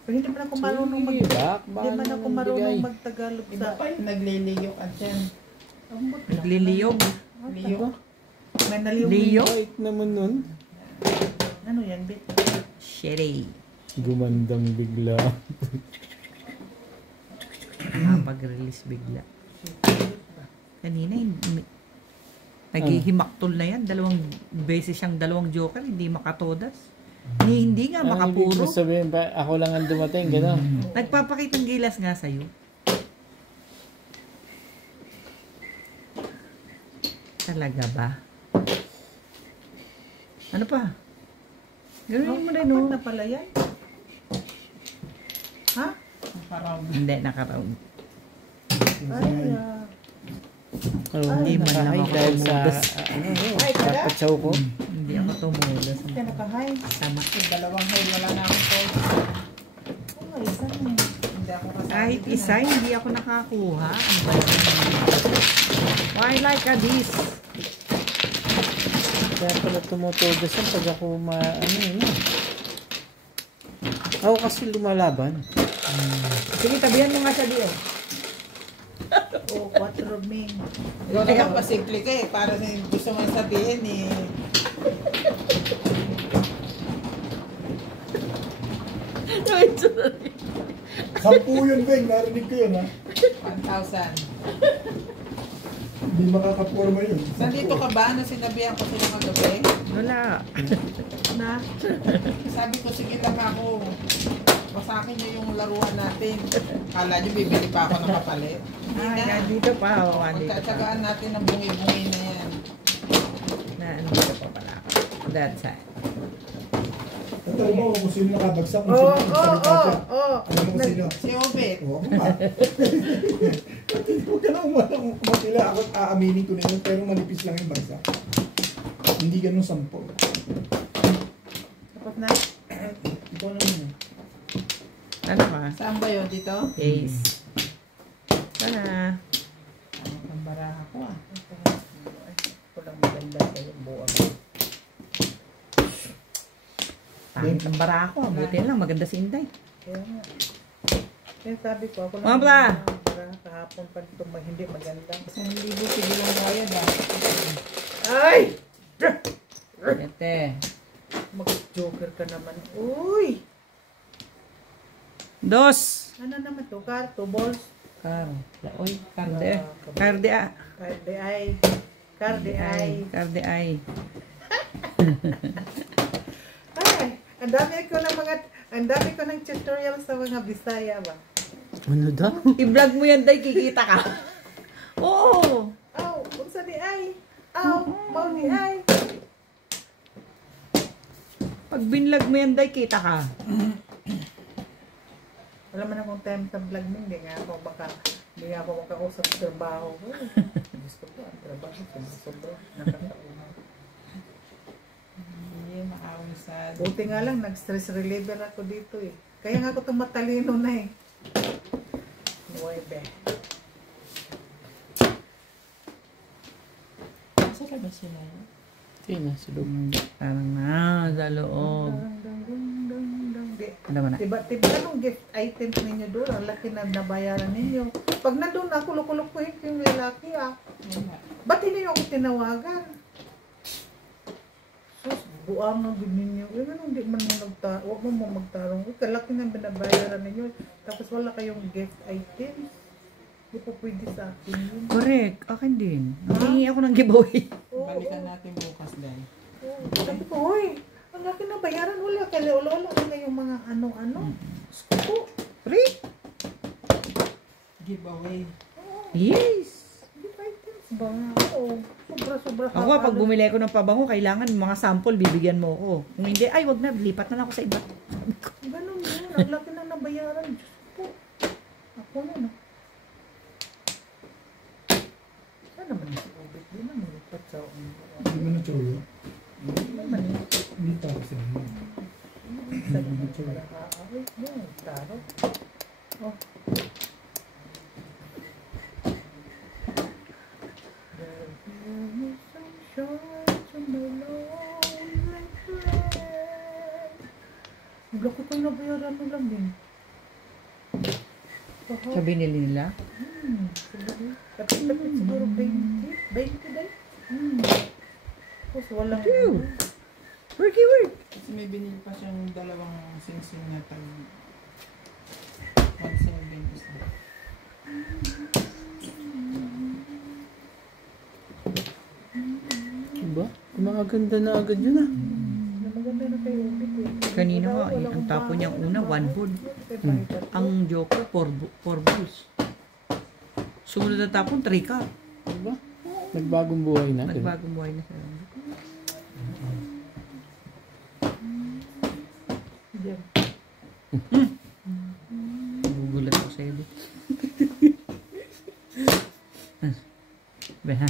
Pero hindi man ako marunong hindi man ako marunong mag-Tagalog Iba sa... pa yung nagliliyok at yan. Nagliliyog. Liyok. May naliw. Liyo? Wait naman nun. Ano yan, bit? Shitty. Gumandang bigla. Pag-release bigla. Kanina, naghihimaktol na yan. 2 beses siyang 2 joker, hindi makatodas. Hindi nga makapuro. Ibig sabihin ba, ako lang ang dumating, gano'n? Nagpapakitang gilas nga sa'yo. Talaga ba? Ano pa? Gano'n mo rin, Apat no? na pala yan. Ha? Parang Hindi, naka-round. Ay, Hindi man lang Nakahay ako dahil sa tumudas. Ay, kada? kapatsaw ko. Hindi ako tumudas. Kaya naka-high. Tama. dalawang hole wala na akong call. Oh, isa na. Hindi ako kasali. Kahit isa, hindi ako nakakuha. Ano ba yun? Why like this? Kaya pala tumutugas yan pag ako ano yun. Ako kasi lumalaban. Sige, tabihan mo nga siya diyan. Oh, 4 ming. Ikaw naman pasimple ka eh. Para sa gusto mo sabihin eh. Sampu yun, Beng. Narinig ko yun, ha? 1,000. Hindi makakaporma yun. Nandito ka ba na sinabihan ko sila kagabi? Wala. Na? Sabi ko, sige lang ako. Basakin niyo yung laruan natin. Kala niyo bibili pa ako ng kapalit. Hindi Ay, na. nandito pa. Oh, nandito pa. Magkatsagaan natin ang bungi-bungi na yan. Nandito pa pala ako. That side. Ito mo kung sino nakabagsak. Kung Oh, sino oh, nagsalita siya. oh, oh. Alam mo kung sino? Si Obet. Oo, ako nga. Huwag ka na umatila. Ako aaminin ko na yun, pero manipis lang yung bagsak. Hindi ganun 10. Tapos na? Ikaw naman yun. Ano ka? Saan ba yun? Dito? Ace. Sana. Ang baraha ko ah. Walang maganda sa yung buwag. Pangit ang bara ako. Buti lang. Maganda si Inday. Kaya nga. Kaya sabi ko, ako Mga pala. kahapon pa dito hindi maganda. Kasi hindi mo sige lang bayad ah. Ay! Ete. Mag-joker ka naman. Uy! Dos. Ano naman to? Karto, balls? Kar. Oy. Karde. Karde ah. Karde ay. Karde ay. Karde ay. Ay! Ang dami ko ng tutorial sa mga Bisaya ba? Ano daw? I-vlog mo yan, Day. Kikita ka. Oo. Aw, unsa di ay? Aw, mau di ay. Pag binlog mo yan, Day, kita ka. Wala man akong time sa vlog mo, hindi nga ako makausap sa trabaho ko. Gusto ko ang trabaho, sobra. Nakakauna. Hindi makawisad. Buti nga lang, nag-stress reliever ako dito eh. Kaya nga ako tumatalino na eh. Nuebe. Saan ka ba sila? Sino? Si Lug. Parang na, sa loob. Ano ba na? Diba anong gift items ninyo doon? Ang laki na nabayaran ninyo. Pag nandun na, kulok-kulokuhin ko yung lalaki ah. Ba't hindi niyo ako tinawagan? Sus, buang ng din ninyo. Eh, ano, hindi man mo huwag mo magtarong. Eh, kalaki na binabayaran ninyo. Tapos wala kayong gift items. Hindi po pwede sa akin yun. Correct. Akin din. Nangingi ako ng giveaway. Oo, Balikan natin bukas dahil. oo. Sabi ko, hoy, ang laki na bayaran. Wala wala yung mga ano-ano. Skupo. Free? Giveaway. Yes. Gift items ba? Oo. Sobra-sobra. Ako, pag bumili ako ng pabango, kailangan mga sample, bibigyan mo ako. Kung hindi, ay, wag na, lipat na lang ako sa iba. Ganun yun. Ang laki na nabayaran. Diyos ko. Ako na, no? Saan naman si Ubit? Di naman lipat sa Hindi mo na chulo. Di naman eh. Hindi tawag siya. Saan naman siya nakakawit? Yan, taro. Oh. There's no sunshine to my lonely place. Ang laki ko yung nabayaran mo lang din. So, binili nila? Tapos siguro 20 day. Tapos walang... Worky work. Kasi may binili pa siyang dalawang sing-sing na tag 1.7 isa. Diba? Mga ganda na agad yun ah. Maganda na kayo. Kanina nga, eh, ang tapo niyang una, 1 board. Ang joker, 4 balls. Sumunod na tapon, 3 ka. Diba? Nagbagong buhay na. Nagbagong buhay na siya. Gugulat ko sa'yo. Ha?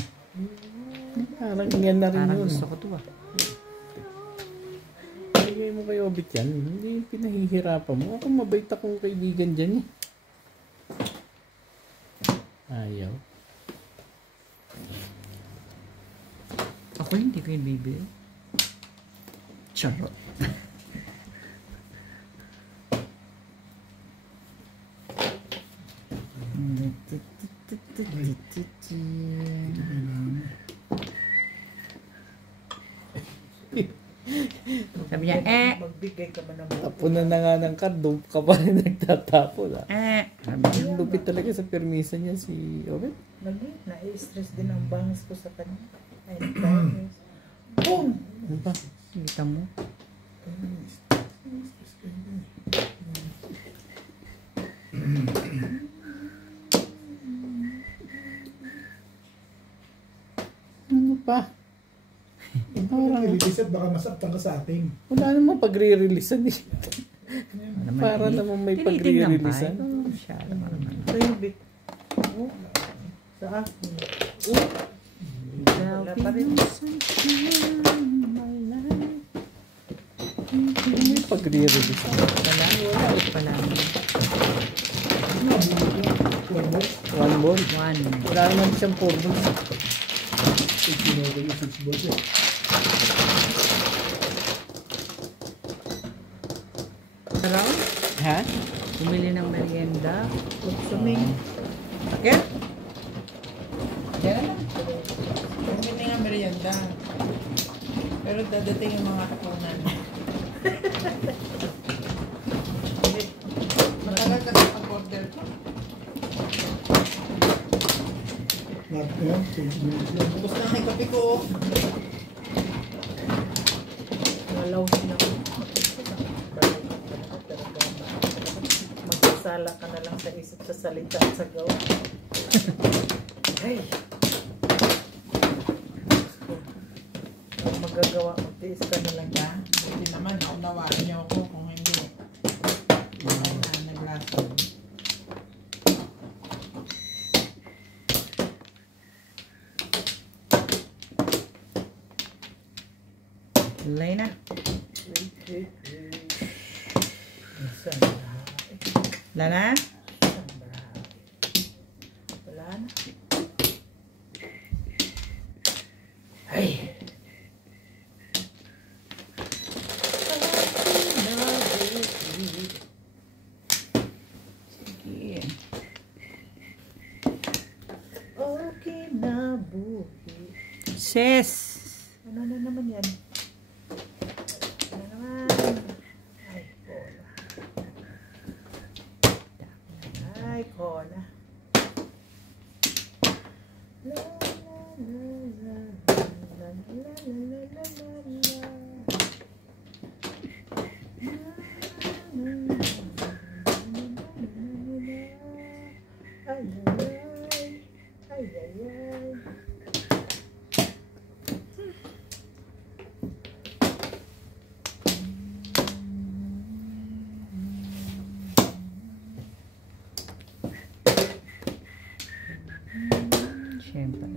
Parang yan na rin Parang yun. gusto ko to ah. Bigay mo kay Obit yan. Hindi pinahihirapan mo. Ako mabait akong kaibigan dyan eh. Ayaw. Ako hindi ko yung bibili. Charot. Sabi niya, Magbigay ka man ng Tapunan na nga ng card. Doon ka pa rin nagtatapon ah. Sabi niya, Ang lupit talaga sa permisa niya si Obit. Na-stress din ang bangs ko sa kanya. Ay, tiredness. Boom! Ano ba? kita mo. Ano pa? Parang release at baka masaktan ka sa ating. Wala namang pagre-releasean eh. Naman, Para eh, naman may tinitingnan pagre-releasean. pa, eh. Siya naman. Sa'yo, Bit. Oh, sa akin. Oh, wala pa rin. Hindi may pagre-releasean. Wala, wala. Wala. One ball. One. Wala naman siyang 4 balls. Sarap. Ha? Bumili ng merienda. Suming. Sakit? Kaya lang. Hindi nga merienda. Pero dadating yung mga hapunan. Matagal ka sa pag-order ko. Ubus na ang kape ko. Walaw na ako. Magsasala ka na lang sa isip, sa salita at sa gawa. Ay! Ang magagawa mo, tiis ka na lang ha. Hindi naman, naunawaan niyo ako kung hindi. Ay na, naglaso. Lay na. Wala na? Wala na. Ay. Sige. Okay na buhi. Sis. Ano na naman yan? Ano naman? Ay, cola. Ay, cola. La, la, la, la, la, la, la, la, la, la. Ay, ay, ay, ay, ay. Siyempre.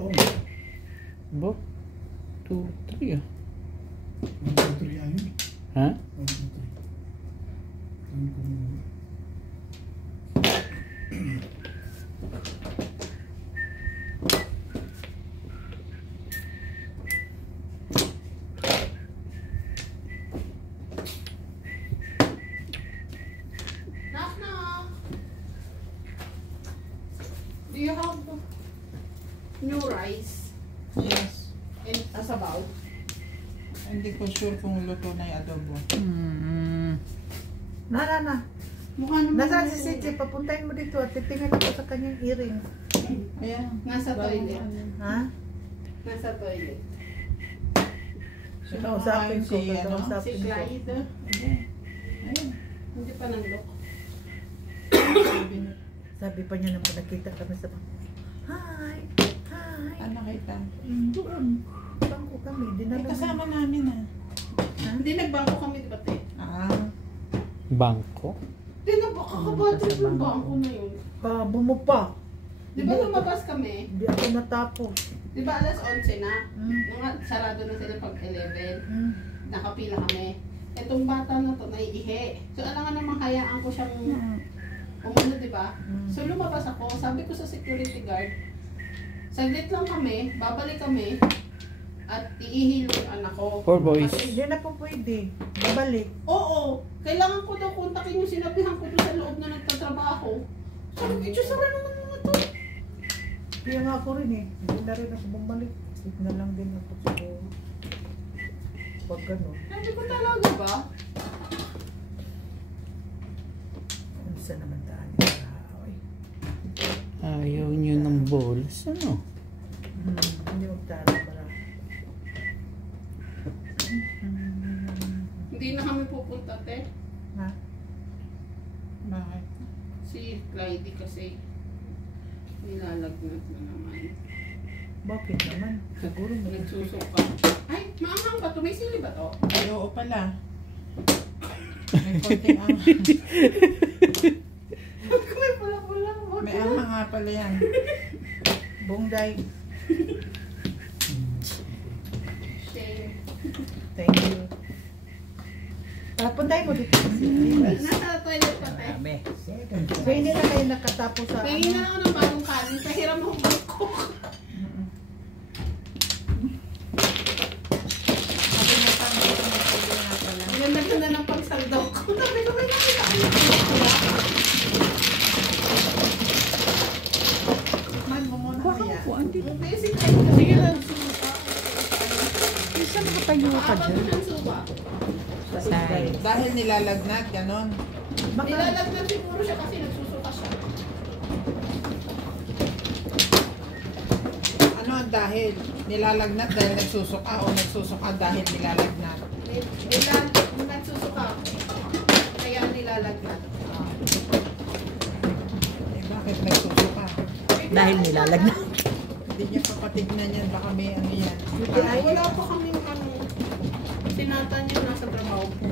Oo. Bo? 2, 3 ah. 1, 2, 3 yan yun. Ha? 1, 2, 3. Ano ko muna? Knock, knock. Do you have new rice Yes. and sabaw? Hindi ko sure kung luto na yung adobo. Na. Mukha naman. Nasaan yung- si CJ? Papuntahin mo dito at titingnan ako sa kanyang earring. Ayan. Nasa toilet. Ha? Nasa toilet. Kausapin ko. Si, ano? Si Kausapin ko. Clyde. Ayan. Hindi pa nanlok. Sabi pa niya naman nakita kami sa Hi! Hi! Ano kita? Doon. Bangko kami. Dinala mo. Kasama namin ah. Hindi nagbangko kami, di ba, te? Bangko? Hindi na baka kabatid yung bangko na yun. Kabo mo pa. Di ba lumabas kami? Hindi ako natapos. Di ba alas 11 na? Nung sarado na sila pag 11. Nakapila kami. Etong bata na to, naiihi. So alangan namang hayaan ko siyang umano, di ba? So lumabas ako, sabi ko sa security guard, saglit lang kami, babalik kami, at iihilo yung anak ko. 4 boys. Kasi- Hindi na po pwede. Babalik. Oo, kailangan ko daw kontakin yung sinabihan ko doon sa loob na nagtatrabaho. Sabi ko, Diyos, sara naman mga to. Kaya nga ako rin eh. Hindi na rin ako bumalik. Sit na lang din ako siguro. Pag gano'n. Sabi ko talaga ba? Ano sa naman daan yung tao eh. Ayaw nyo ng bolas, ano? Hindi magtalo para. Hindi na kami pupunta, te. Ha? Bakit? Si Clyde kasi nilalagnat na naman. Bakit naman? Siguro may Nagsusuka. Ay, maanghang ba to? May sili ba to? Ay, oo pala. May konting ang... May pula-pula. May ang nga pala yan. Bongday. Shame. Thank you. Puntahin mo dito. Nasa toilet pa, te. So hindi na kayo nakatapos sa Pahingin na ako ng bagong kanin. Pahiram mo ang bangko. Sabi mo pa, may pwede nga pala. Ang ganda-ganda ng pagsaldaw ko. Sabi ko, may nakita ko yung Man mo muna kaya. Hindi, si Clyde kasi yung suka. Isa nakatayo ka Maabot dyan. mo siyang suka. Dahil nilalagnat, ganon. Nilalagnat siguro siya kasi nagsusuka siya. Ano ang dahil? Nilalagnat dahil nagsusuka o nagsusuka dahil nilalagnat? Nagsusuka. Kaya nilalagnat. Eh bakit nagsusuka? Dahil nilalagnat. Hindi niya papatignan yan, baka may ano yan. Ay, wala pa kaming ano. Sinatan niya nasa trabaho ko.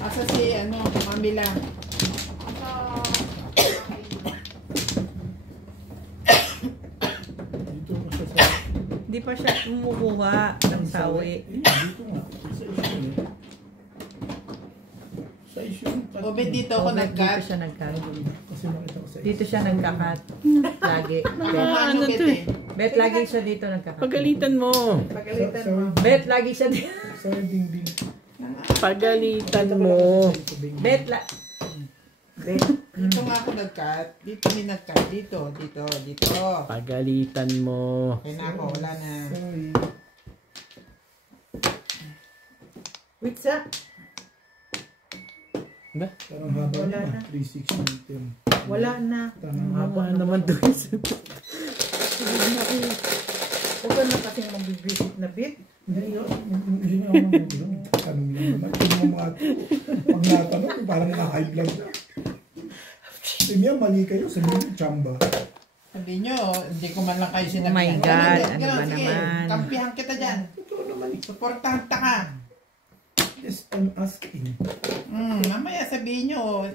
Asa si ano, Mamila. Dito ko siya sa... Hindi pa siya kumukuha ng sawi. Dito nga. Sa issue eh. Sa issue. O, ba't dito ako Dito nag-cut? siya nag-cut. Kasi nakita ko sa Dito siya nagka-cut. Lagi. Ano to bet eh? Bet lagi siya dito nagka-cut. Pagalitan mo. Pagalitan Sa- mo. Bet lagi siya dito. Sa ding-ding. Pagalitan mo. Bet la... Bet. Dito nga ako nag-cut. Dito may nag-cut. Dito, dito, dito. Pagalitan mo. Okay na ako, wala na. Sorry. Wait sa... Ba? Parang haba Wala na. na. 360 meter. Wala na. Tanang Haba naman doon. Huwag ka na kasing magbibisit na bit. Hindi niya ako nang tanong lang naman. Kung mga mga pag natanong, parang na-high blood na. Sabi niya, mali kayo. Sabi niya, chamba. Sabi nyo, hindi ko man lang kayo sinabihan. Oh my God, Ganun, ano ba sige, naman? Kampihan kita dyan. Totoo naman eh. Supportahan ta ka. Yes, I'm asking. Mamaya sabihin nyo,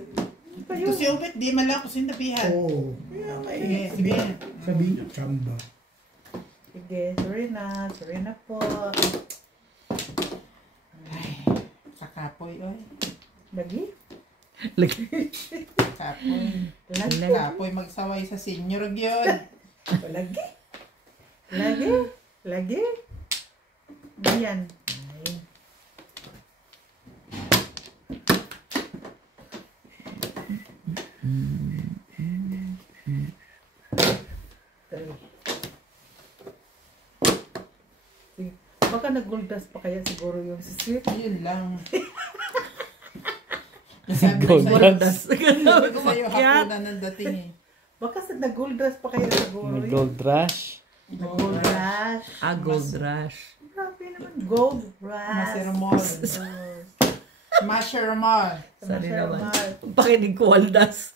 kayo. Ito si Obet, di man lang ako sinabihan. Oo. Kaya nga Sige, eh. sige. Sabihin nyo, chamba. Sige, sorry na po. Ay, kakapoy, oy. Lagi? Kapoy. Lagi? Kapoy magsaway sa senior yun. Lagi? Lagi? Ayan. Ay. Dali. Sige. Baka naguldas pa kaya siguro yung sisip. Yun lang. Sabi ko Goldas. sa'yo, hapunan ng dating eh. Baka sa naguldas pa kaya siguro yun. Gold rush. Gold rush. Gold rush. Grabe naman. Gold rush. Masermol. Mashermol. Sorry naman. Masermol. Pakinig ko, Waldas.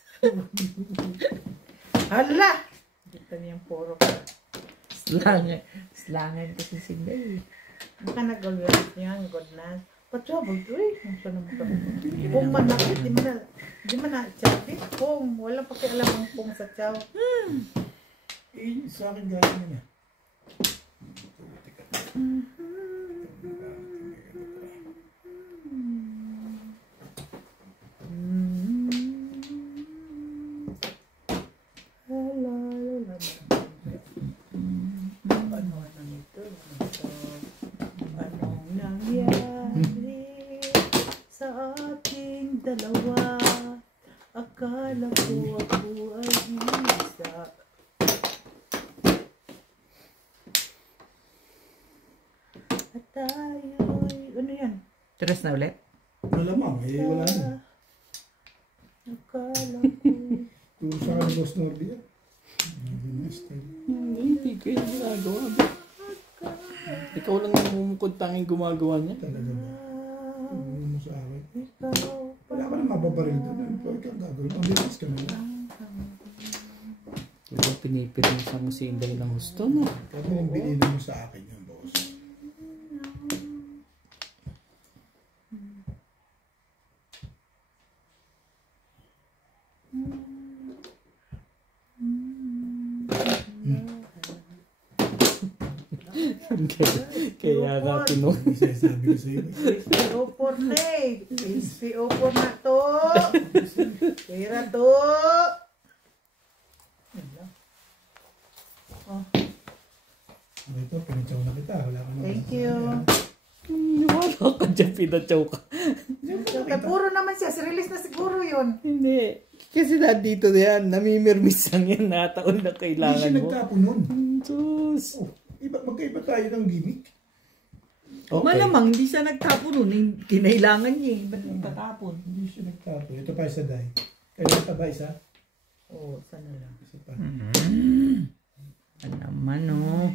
Hala! Dito niyang puro ka. Slangan kasi si Day. Baka nag-gold yan. Gold rush. Pa-trouble to eh. Ang siya naman ka. Kung manakit, di man na chubby. Kung walang pakialam ang kung sa chow. Eh, sa akin gano'n na niya. Ano nito? Anong nangyari sa ating dalawa? Akala ko ako ay isa. At tayo'y... Ano yan? Tres na ulit? Malamang, eh, wala na. Akala ko... Kung sa akin, Boss Norby yan. Hindi ko yung ginagawa. Ikaw lang ang mumukod tanging gumagawa niya. Talaga ba? Ano mo sa akin? Ikaw Wala ka na mababaril doon. Ikaw kang gagawin. Ang bilis ka na lang. Ito pinipirmisan mo si Inday ng husto, no? Kaya yung binili mo sa akin yung boss. Kaya nga tinong. Sabi ko sa iyo. PO4 na eh. PO4 na to. Pera to. Ito, pinatsaw na kita. Wala ka na. Thank you. Wala ka dyan, pinatsaw ka. Puro naman siya. Release na siguro yun. Hindi. Kasi nandito na yan, namimirmis lang yan na taon na Hindi kailangan siya mo. nagtapon nun. Diyos. Oh, magkaiba tayo ng gimmick. Okay. Malamang hindi siya nagtapon nun. Kinailangan niya eh. Ba't nagtatapon? Hindi siya nagtapon. Ito pa isa dahil. Kaya ito ba isa? Oo, sana lang. Isa pa. Ano naman oh.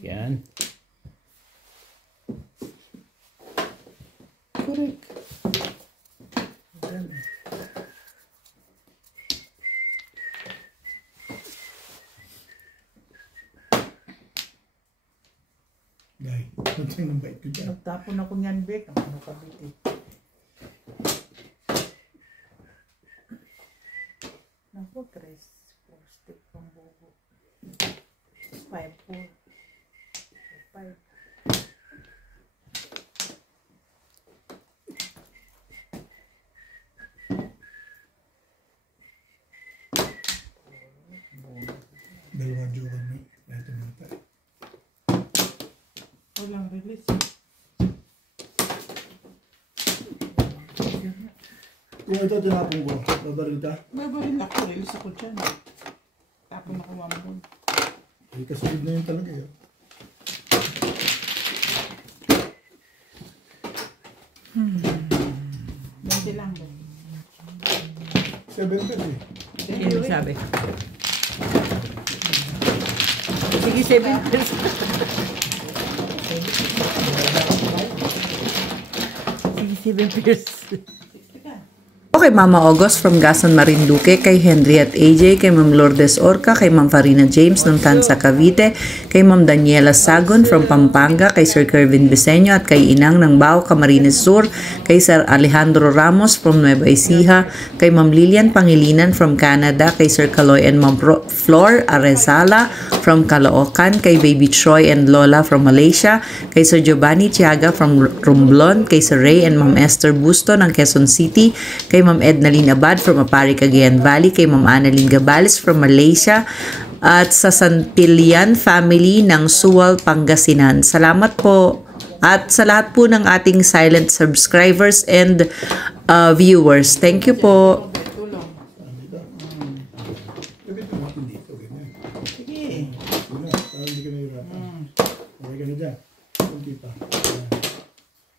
Yan. Correct. Dahil. Ito yung bait ko dyan. Nagtapon ako niyan, Bek. Ako nakabit eh. Naku, 3, 4 stick pang bugo. 5, 4. 5. Dalawang joker mo. Ito na tayo. Walang release. Kung ito tinapong ko, babaril ka. Babarin ako, release ako dyan. Tapon ako mamon. Eh, kasunod na yun talaga yun. Dati lang ba? 7 pesos eh. Yan ang sabi. Sige, 7 pesos. Sige, 7 pesos. Teka. O kay Mama August from Gasan Marinduque, kay Henry at AJ, kay Ma'am Lourdes Orca, kay Ma'am Farina James ng Tansa Cavite, kay Ma'am Daniela Sagon from Pampanga, kay Sir Kervin Viseño at kay Inang ng Bao, Camarines Sur, kay Sir Alejandro Ramos from Nueva Ecija, kay Ma'am Lilian Pangilinan from Canada, kay Sir Caloy and Ma'am Flor Arezala from Caloocan, kay Baby Troy and Lola from Malaysia, kay Sir Giovanni Tiaga from Romblon, kay Sir Ray and Ma'am Esther Busto ng Quezon City, kay Ma'am Ednaline Abad from Apari, Cagayan Valley, kay Ma'am Annalyn Gabales from Malaysia, at sa Santillan family ng Suwal, Pangasinan. Salamat po. At sa lahat po ng ating silent subscribers and viewers. Thank you po. Tulong. Gamitin natin dito. Ganyan. Sige. Ano, para hindi ka nahirapan. Okay ka na dyan. Kunti pa.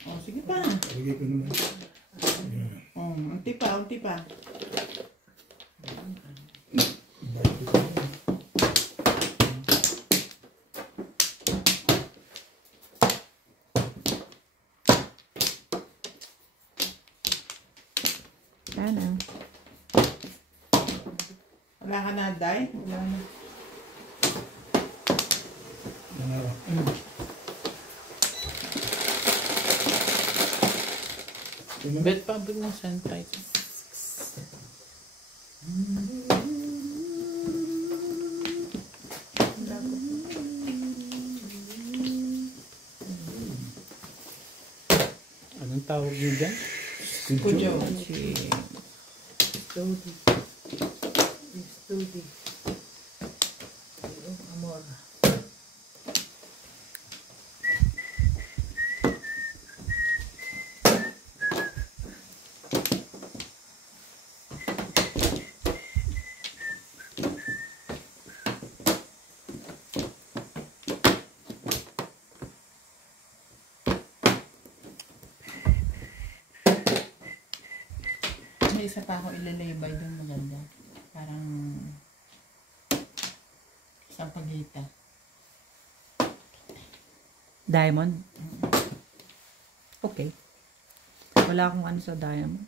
Oh, sige pa. Lagay ko naman. Oh, unti pa, unti pa. Sana. Wala ka na, Day? Wala na. Nangarap. Bet pa mo sanitizer. Anong tawag niyo dyan? Kujo. Studi. Studi. Amor. May isa pa ako ilalabay doon maganda. Parang sampagita. Diamond? Okay. Wala akong ano sa diamond.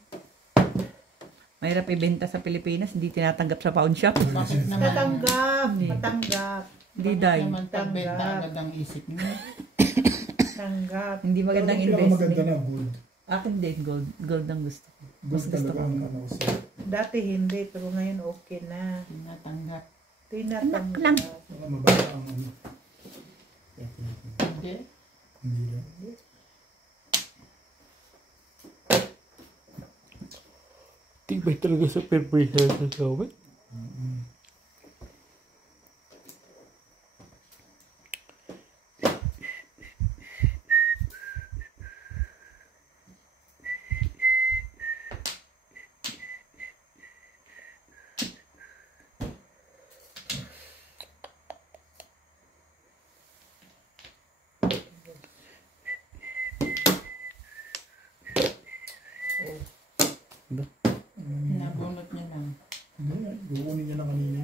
Mahirap ibenta sa Pilipinas, hindi tinatanggap sa pawn shop. Bakit naman? Tatanggap, matanggap. Hindi Bakit dahil. naman pagbenta agad ang isip niyo? Tanggap. Hindi magandang Pero maganda investment. na gold. Akin din, gold. Gold ang gusto ko. Mas Gold gusto talaga ko. ang ano sa. Dati hindi, pero ngayon okay na. Tinatanggap. Tinatanggap. Baka mababa ang ano. Hindi. Hindi lang. Tibay talaga sa perpetual sa gawin. Pinabunot niya lang. Hindi, kukunin niya na kanina.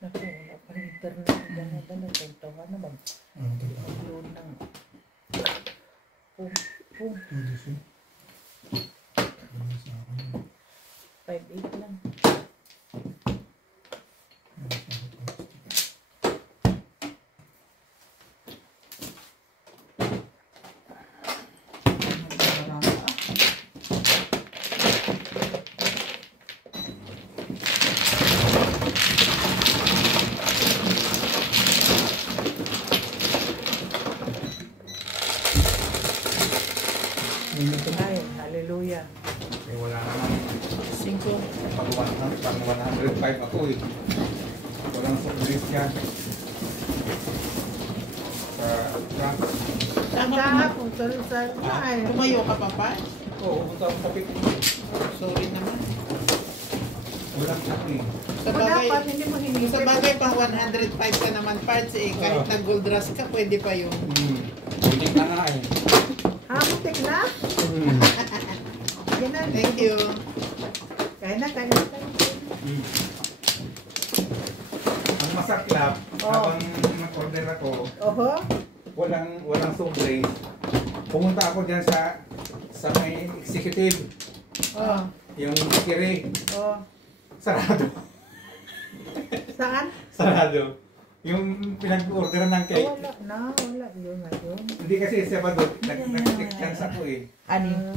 Naku, wala pa rin internet. Dala-dala, tentawa na mag Ano ito? upload ng Pwede siya. Ano sa akin? 5.8 lang. Hallelujah. Eh, wala naman. 5. Pang 105 ako eh. Walang surprise yan. Trump. Tama ka Tama na. po, sa ay. Tumayo ka pa pa? Oo, punta ako sa picture. Sorry naman. Walang akin. Sa Dapat bagay, hindi mo hiningi. sa bagay pang 105 ka naman parts eh. Kahit Oo. nag-gold rush ka, pwede pa yung... Ulit na nga eh. Muntik na? Yan na. Thank you. Kaya na. Ang masaklap, Oo. habang nag-order ako, Oho. walang surprise. Pumunta ako dyan sa may executive, Oh. yung kiri, Oh. sarado. Saan? Sarado. Yung pinag-orderan ng cake. Wala na. Wala. Yun na yun. Hindi kasi siya ba doon, nag-take chance ako eh. Ano?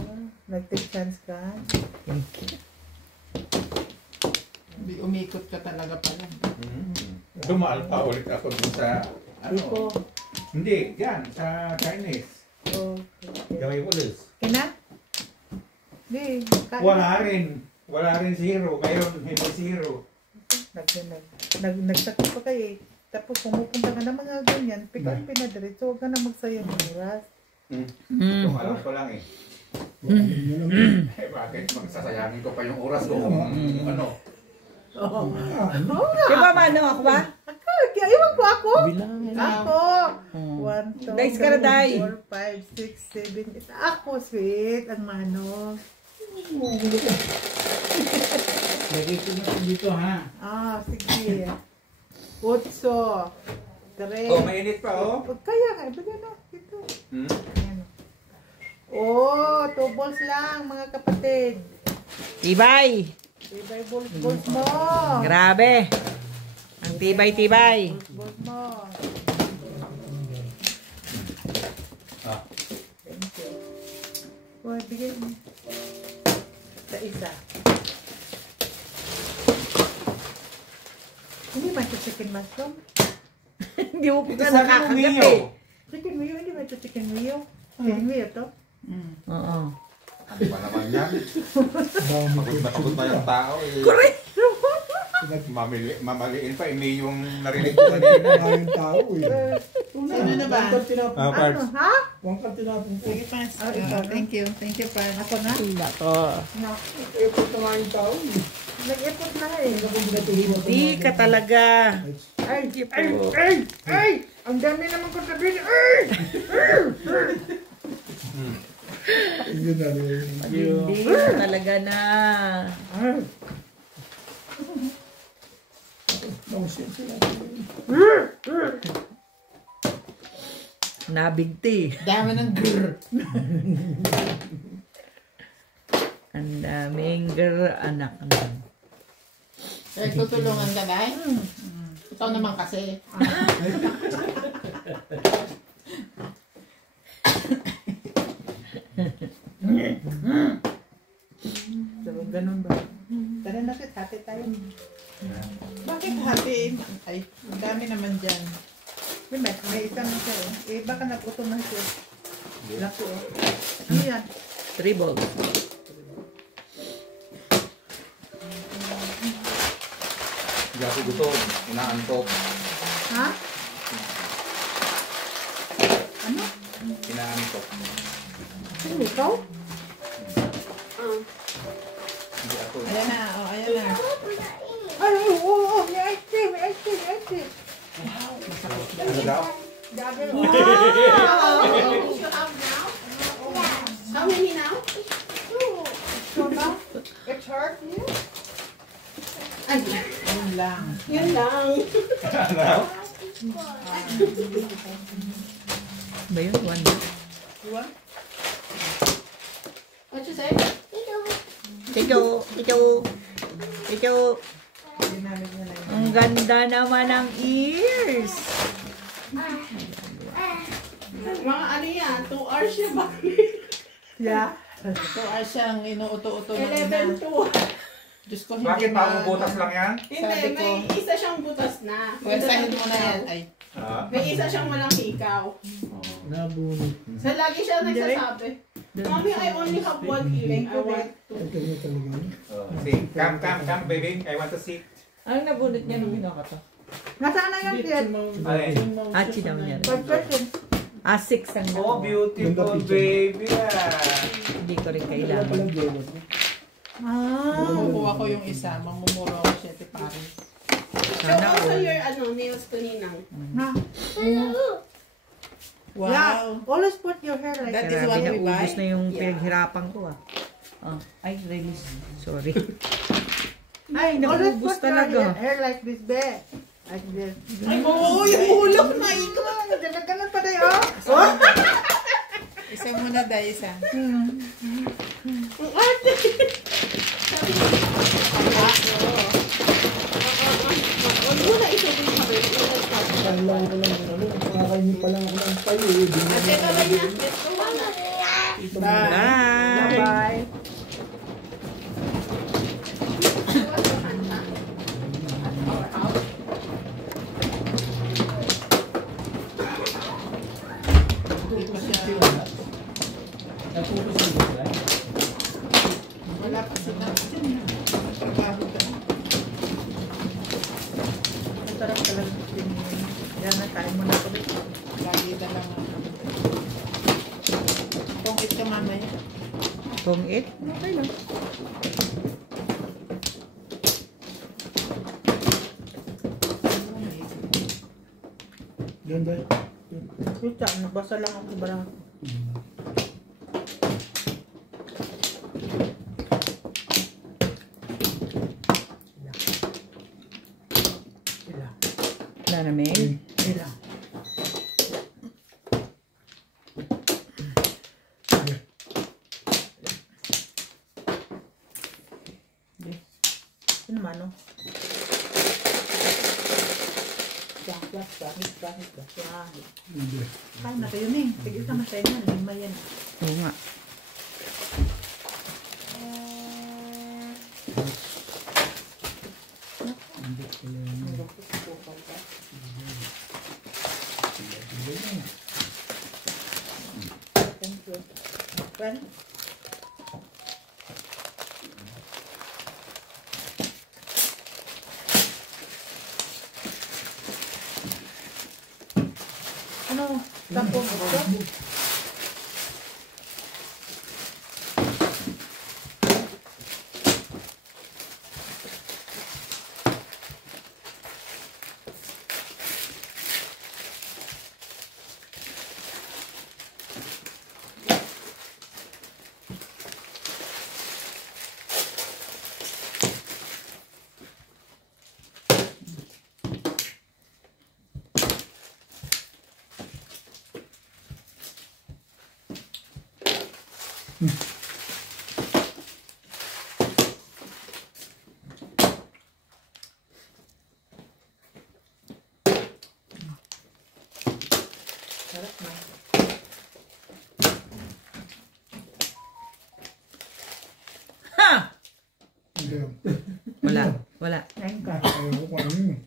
Nag-take chance ka? Umikot ka talaga pala. Dumaan pa ulit ako dun sa, Iko. hindi, dyan, sa Chinese. Okay. Gawin ulis. Kina? Di. Wala rin zero, mayroon hindi zero. Nagsakit pa kayo eh. Tapos pumupunta ka na mga ganyan, pick up pinadiretso, huwag ka na magsayang ng oras. Itong alam ko lang eh. Eh, bakit magsasayangin ko pa yung oras ko? Ano? Oo. Di ba mano ako ba? Kaya iwan ko ako. Bilangan. Ako. 1, 2, Dice ka na, Day. 4, 5, 6, 7, 8. Ako, sweet. Ang mano. Lagay ko na dito ha. Sige. 8. 3. Oh, mainit pa oh. Kaya nga, ibigay na. Ito. Hmm? Ayan. Oh, 2 balls lang, mga kapatid. Tibay! Ibay balls mo. Grabe! Ang tibay-tibay. Balls mo. Ah. Thank you. Oh, bigay mo. Sa isa. Hindi man ito chicken mushroom. Hindi mo pa Sabi mo, nakakagat Mio. eh. Chicken mayo, hindi man ito chicken mayo. Chicken mayo to. Oo. Ano ba naman yan? Pagod na yung tao eh. Correct! Mamaliin pa, hindi yung narinig ko kanina. Yung tao eh. Ano na ba? Ano, ha? Huwag ka tinapon po. Sige, Pans. Ah, ikaw na? Thank you. Thank you, Pans. Ako na? Nako. No. Ipot na nga yung tao eh. Nag-ipot na eh. Hindi ka talaga. Ay, Hindi po. ay! Ang dami naman ko sabihin. Ay! Yun na rin. Hindi ka talaga na. Nausin sila. Nabigti. Dami ng grrr. Ang daming anak. Eh, tutulungan ka, Day? Ikaw naman kasi. So, ganun ba? Tara na, hati tayo. Bakit hati? Ay, ang dami naman dyan. May isa na siya eh. Eh, baka nagutom na siya. Laki eh. Ano yan? 3 balls. Hindi ako gutom, inaantok. Ha? Ano? Inaantok. Sino ikaw? Hindi ako. Ayan na, oh, ayan na. Ay, oo, may ice cream, may ice cream, may ice cream. Ano daw? Gabi. You have now? How many now? So now, it's hurt you? Ay, Yun lang. yun lang. Ano? Ba yun? 1. You want? What you say? Ito. Ginamit niya na yun. Ang ganda naman ng ears. Mga ano yan, 2 hours siya ba? Yeah? Ito ay siyang inuuto-uto ng 11 ina. to. Diyos ko, hindi Bakit na- pa butas lang yan? Hindi, Sabi ko. may isa siyang butas na. Pwersahin mo na yan. Ay, Ah. May isa siyang walang hikaw. Nabunot. So, lagi siya nagsasabi. Mommy, I only have one earring. I want to. Ito niya talaga. See, come, baby. I want to see. Ang nabunot niya nung ginawa ka to? Nasaan na yung kit? Achi daw niya. First person. 6 ang Oh, beautiful baby. Hindi ko rin Wala kailangan. palang jewel. Kukuha ko yung isa. Mamumuro ako siya, Paris. Show also your nails to Ninang. Ha? Wow. Yeah. Always put your hair like That that. is what Grabe, we buy? naubos na yung Yeah. pinaghirapan ko ah. Ay, release. Sorry. Ay, always put your hair like this, be. Like this. Ay, oo, yung ulo na ito. Ganun pa tayo, oh. Isa muna dahil isa. Una isa din sa bird. Kailangan ko lang, nakakainin pa lang ako ng tayo. Ate, babay na. Let's go. Bye. Bye. Hindi pa siya. Wala pa sila. Trabaho ka. Masarap talaga. Yan na, kain mo na ako. Lagi na lang. Kung ito mamaya. Kung it, Okay lang. Ganda. Kita, nabasa lang ako barang. wala na may. Sila. Ano man, no? Hindi. Kain na kayo, Ning. Tigil ka masaya na. Lima yan. Oo nga. Thank you. Friend? Ano? Tampo mo ito? Sarap na. Ha! Hindi. Wala. Wala. Kain ka. Ayaw ko ano yun.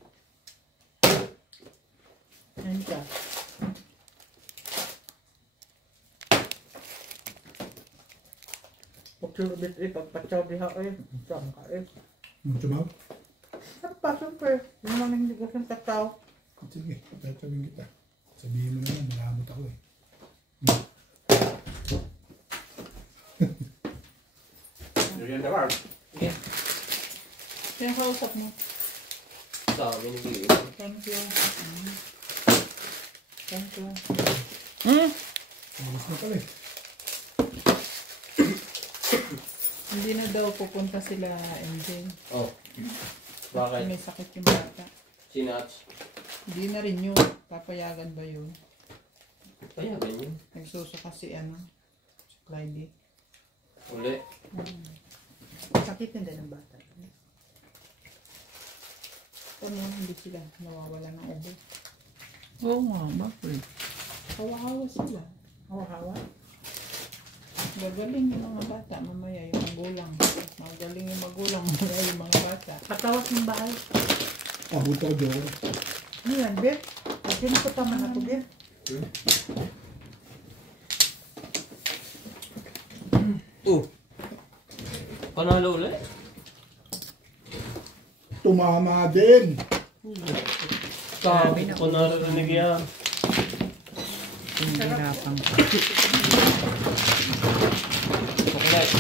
Kain ka. Pagsulubit pagpatsaw diha saan ka Magsabaw? Sarap pa, super. Yung mga hindi ko kang takaw. Sige, tatabihin kita. Sabihin mo naman, malabot ako eh. You're in the bar. Sino kausap mo? Sa amin ni Thank you. Thank you. Alas na pala eh. Hindi na daw pupunta sila MJ. Oh. Kasi Bakit? may sakit yung bata. Sinats? Hindi na rin yun. Papayagan ba yun? Kaya ganyan. Nagsusuka si si Clyde. Uli. Sakit din ng bata. Ano, hindi sila nawawala ng ubo. Oo nga. Bakit? Hawa-hawa sila. Hawa-hawa. Gagaling yung mga bata. Mamaya yung magulang. Magaling yung magulang. Mamaya yung mga bata. Patawas ng bahay. Abot ako dyan. Ano yan, Bir? Sino ko taman ako, Bir? Panalo ulit? Tumama din. Sabi ko narinig yan. Hirapan ko. Chocolate.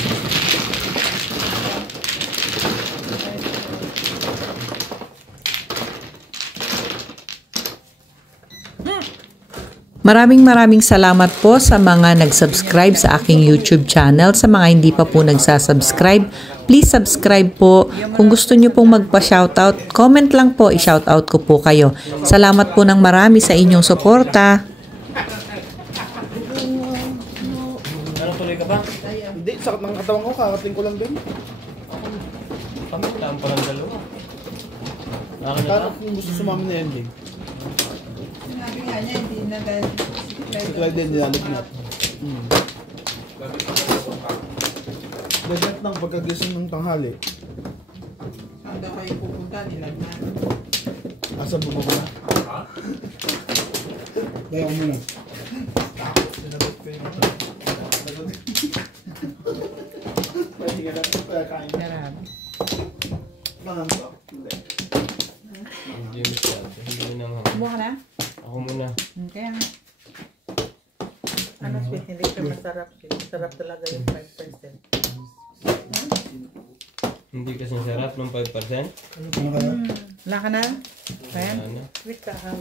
Maraming salamat po sa mga nag-subscribe sa aking YouTube channel. Sa mga hindi pa po nagsasubscribe, please subscribe po. Kung gusto nyo pong magpa-shoutout, comment lang po, i-shoutout ko po kayo. Salamat po ng marami sa inyong suporta. Anong tuloy ka ba? Hindi, sakit ng katawan ko. Kakating ko lang din. Kami lang parang dalawa. Akin na Kaya lang. kung gusto sumama na yan, Jay. Sinabi nga niya, hindi na dahil Try din nilalog na. Dagat ng pagkagising ng tanghali. Saan daw kayo pupunta, nilagnan. Asa mo ba? Kaya ko muna. Sinabot ko yung pwede ka lang kaya kain. Marami. Mangang to. Hindi. Hindi masyado. Hindi na nga. Kumuha ka na? Ako muna. Kaya nga. Ano, sweet, hindi siya masarap. Masarap talaga yung 5%. Hindi kasi sarap ng 5%. Ano kaya? Wala ka na? Kaya? Ano? Wait ka ha.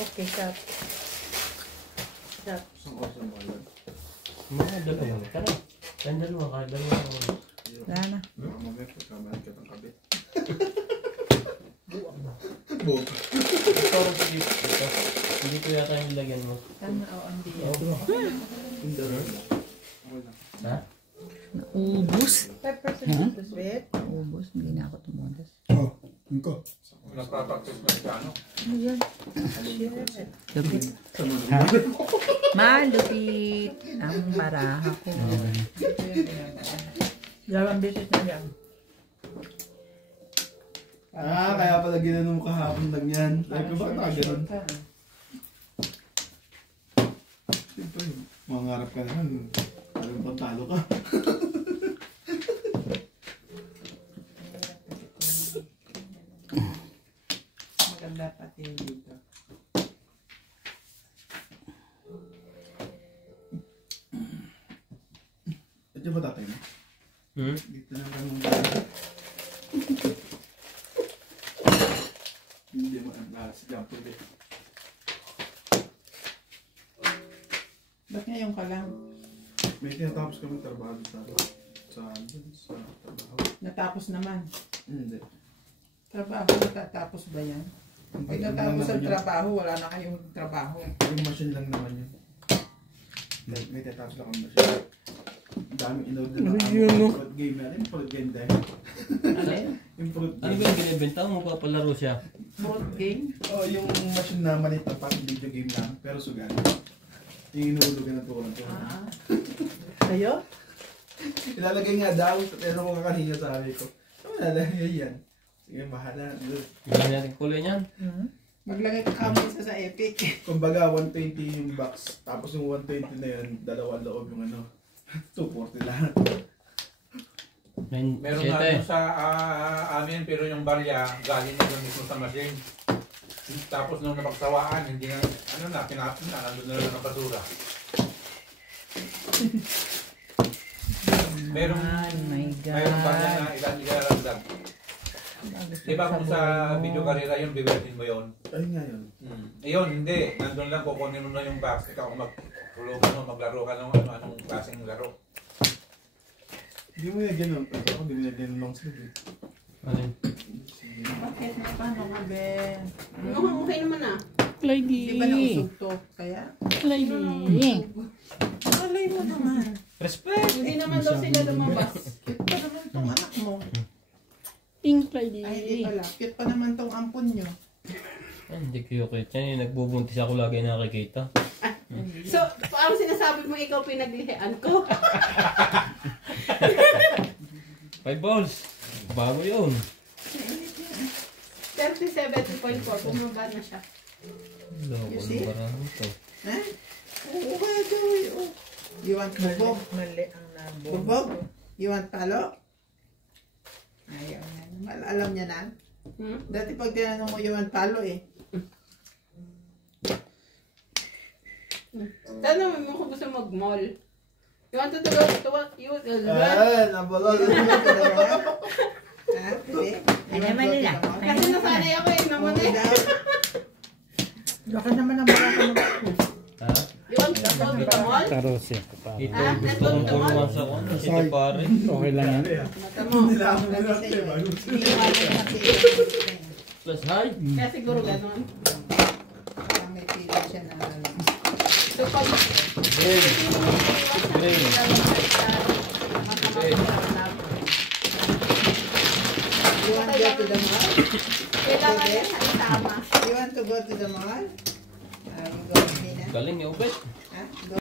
Okay, shop. Shop. Mga dalawa. Tara. Tayong dalawa ka. Dalawa ka. Wala na. Parang sige. Hindi ko yata yung lagyan mo. Tama, hindi yan. Ha? Ubus. 5% ito, sweet. Ubus. Hindi na ako tumulas. Oh, yun ko. Nagpa-practice na siya, ano? Ano yan? Shit. Lupit. Malupit. Ang maraha ko. Dalawang beses na yan. Kaya pala ginanong mo kahapon lang yan. Sabi ko, bakit nakaganon? Siyempre, mangarap ka naman. Alam pantalo ka. Maganda pati dito. Ito ba tatay mo? Dito na lang yung hindi mo ang lahat siya pwede. Ba't ngayon ka lang? May tinatapos kami trabaho sa trabaho. Natapos naman. Hindi. Trabaho, natatapos ba yan? Pag natapos ang trabaho, wala na kayong trabaho. Yung machine lang naman yun. May tinatapos lang ang machine. Ang daming in-order na fruit game na. Yung fruit game dahil. Yung fruit Ano ba game. yung binibenta mo? Magpapalaro siya. Fruit game? Oh, yung machine na maliit na parang video game lang. Pero sugal. Yung inuulugan na tukulan. Kayo? Ilalagay nga daw. Pero ko kanina sabi ko. Ano lalagay yan? Sige, bahala. Hindi natin kulay niyan. Maglagay ka kami sa Epic. Kumbaga, 120 yung box. Tapos yung 120 na yun, dalawa loob yung ano. 240 lahat. Meron nga doon sa amin, pero yung barya, galing na lang mismo sa machine. Tapos nung napagsawaan, hindi na, ano na, pinapin na, nandun na lang ang basura. Merong, mayroong barya na ilan ilalagdag. Di ba kung sa video karera yun, biwertin mo yun? Ayun nga yun. Ayun, hindi. Nandun lang, kukunin mo na yung box. Ikaw maglaro ka ng anong klaseng laro. Hindi mo yan ganun. Hindi mo yan ganun long sleeve eh. Alin? Bakit? Paano nga, Ben? Okay naman ah. Di ba nausog to? Kaya? Malay mo naman. Respect! Hindi naman daw sila lumabas. Cute pa naman tong anak mo. Pink Ay, hindi pala. Cute pa naman tong ampon nyo. Ay, hindi cute yan. Yung nagbubuntis ako lagi nakikita. So, paano sinasabi mo ikaw pinaglihian ko? 5 balls. Bago yun. 37.4. Bumaba na siya. Loko You see? ng barahan to. Ha? Oo, kaya daw eh. Oh. You want bubog? Mali ang nabo. Bubog? You want palo? Ayaw niya. Alam niya na. Dati pag tinanong mo, you want palo eh. Tanong mo kung gusto mag-mall. You want to go to what you Nabalala. Ha? Hindi? Ano naman nila? Kasi nasanay ako eh, naman eh. Baka naman ang baka mag- Ha? You want to go to the mall? Karosi ko pa. Ito, Ah, gusto kong puluhan sa kanya. Ito pare. Okay lang yan. Mata mo. Nilaman na natin. Plus high. Kaya siguro ganun. May pila siya na ano. So pag Green. Green. You want to go to the mall? kailangan niya sa isama. You want to go to the mall? You go, Mina. Galing, Ubet. Ha? Go.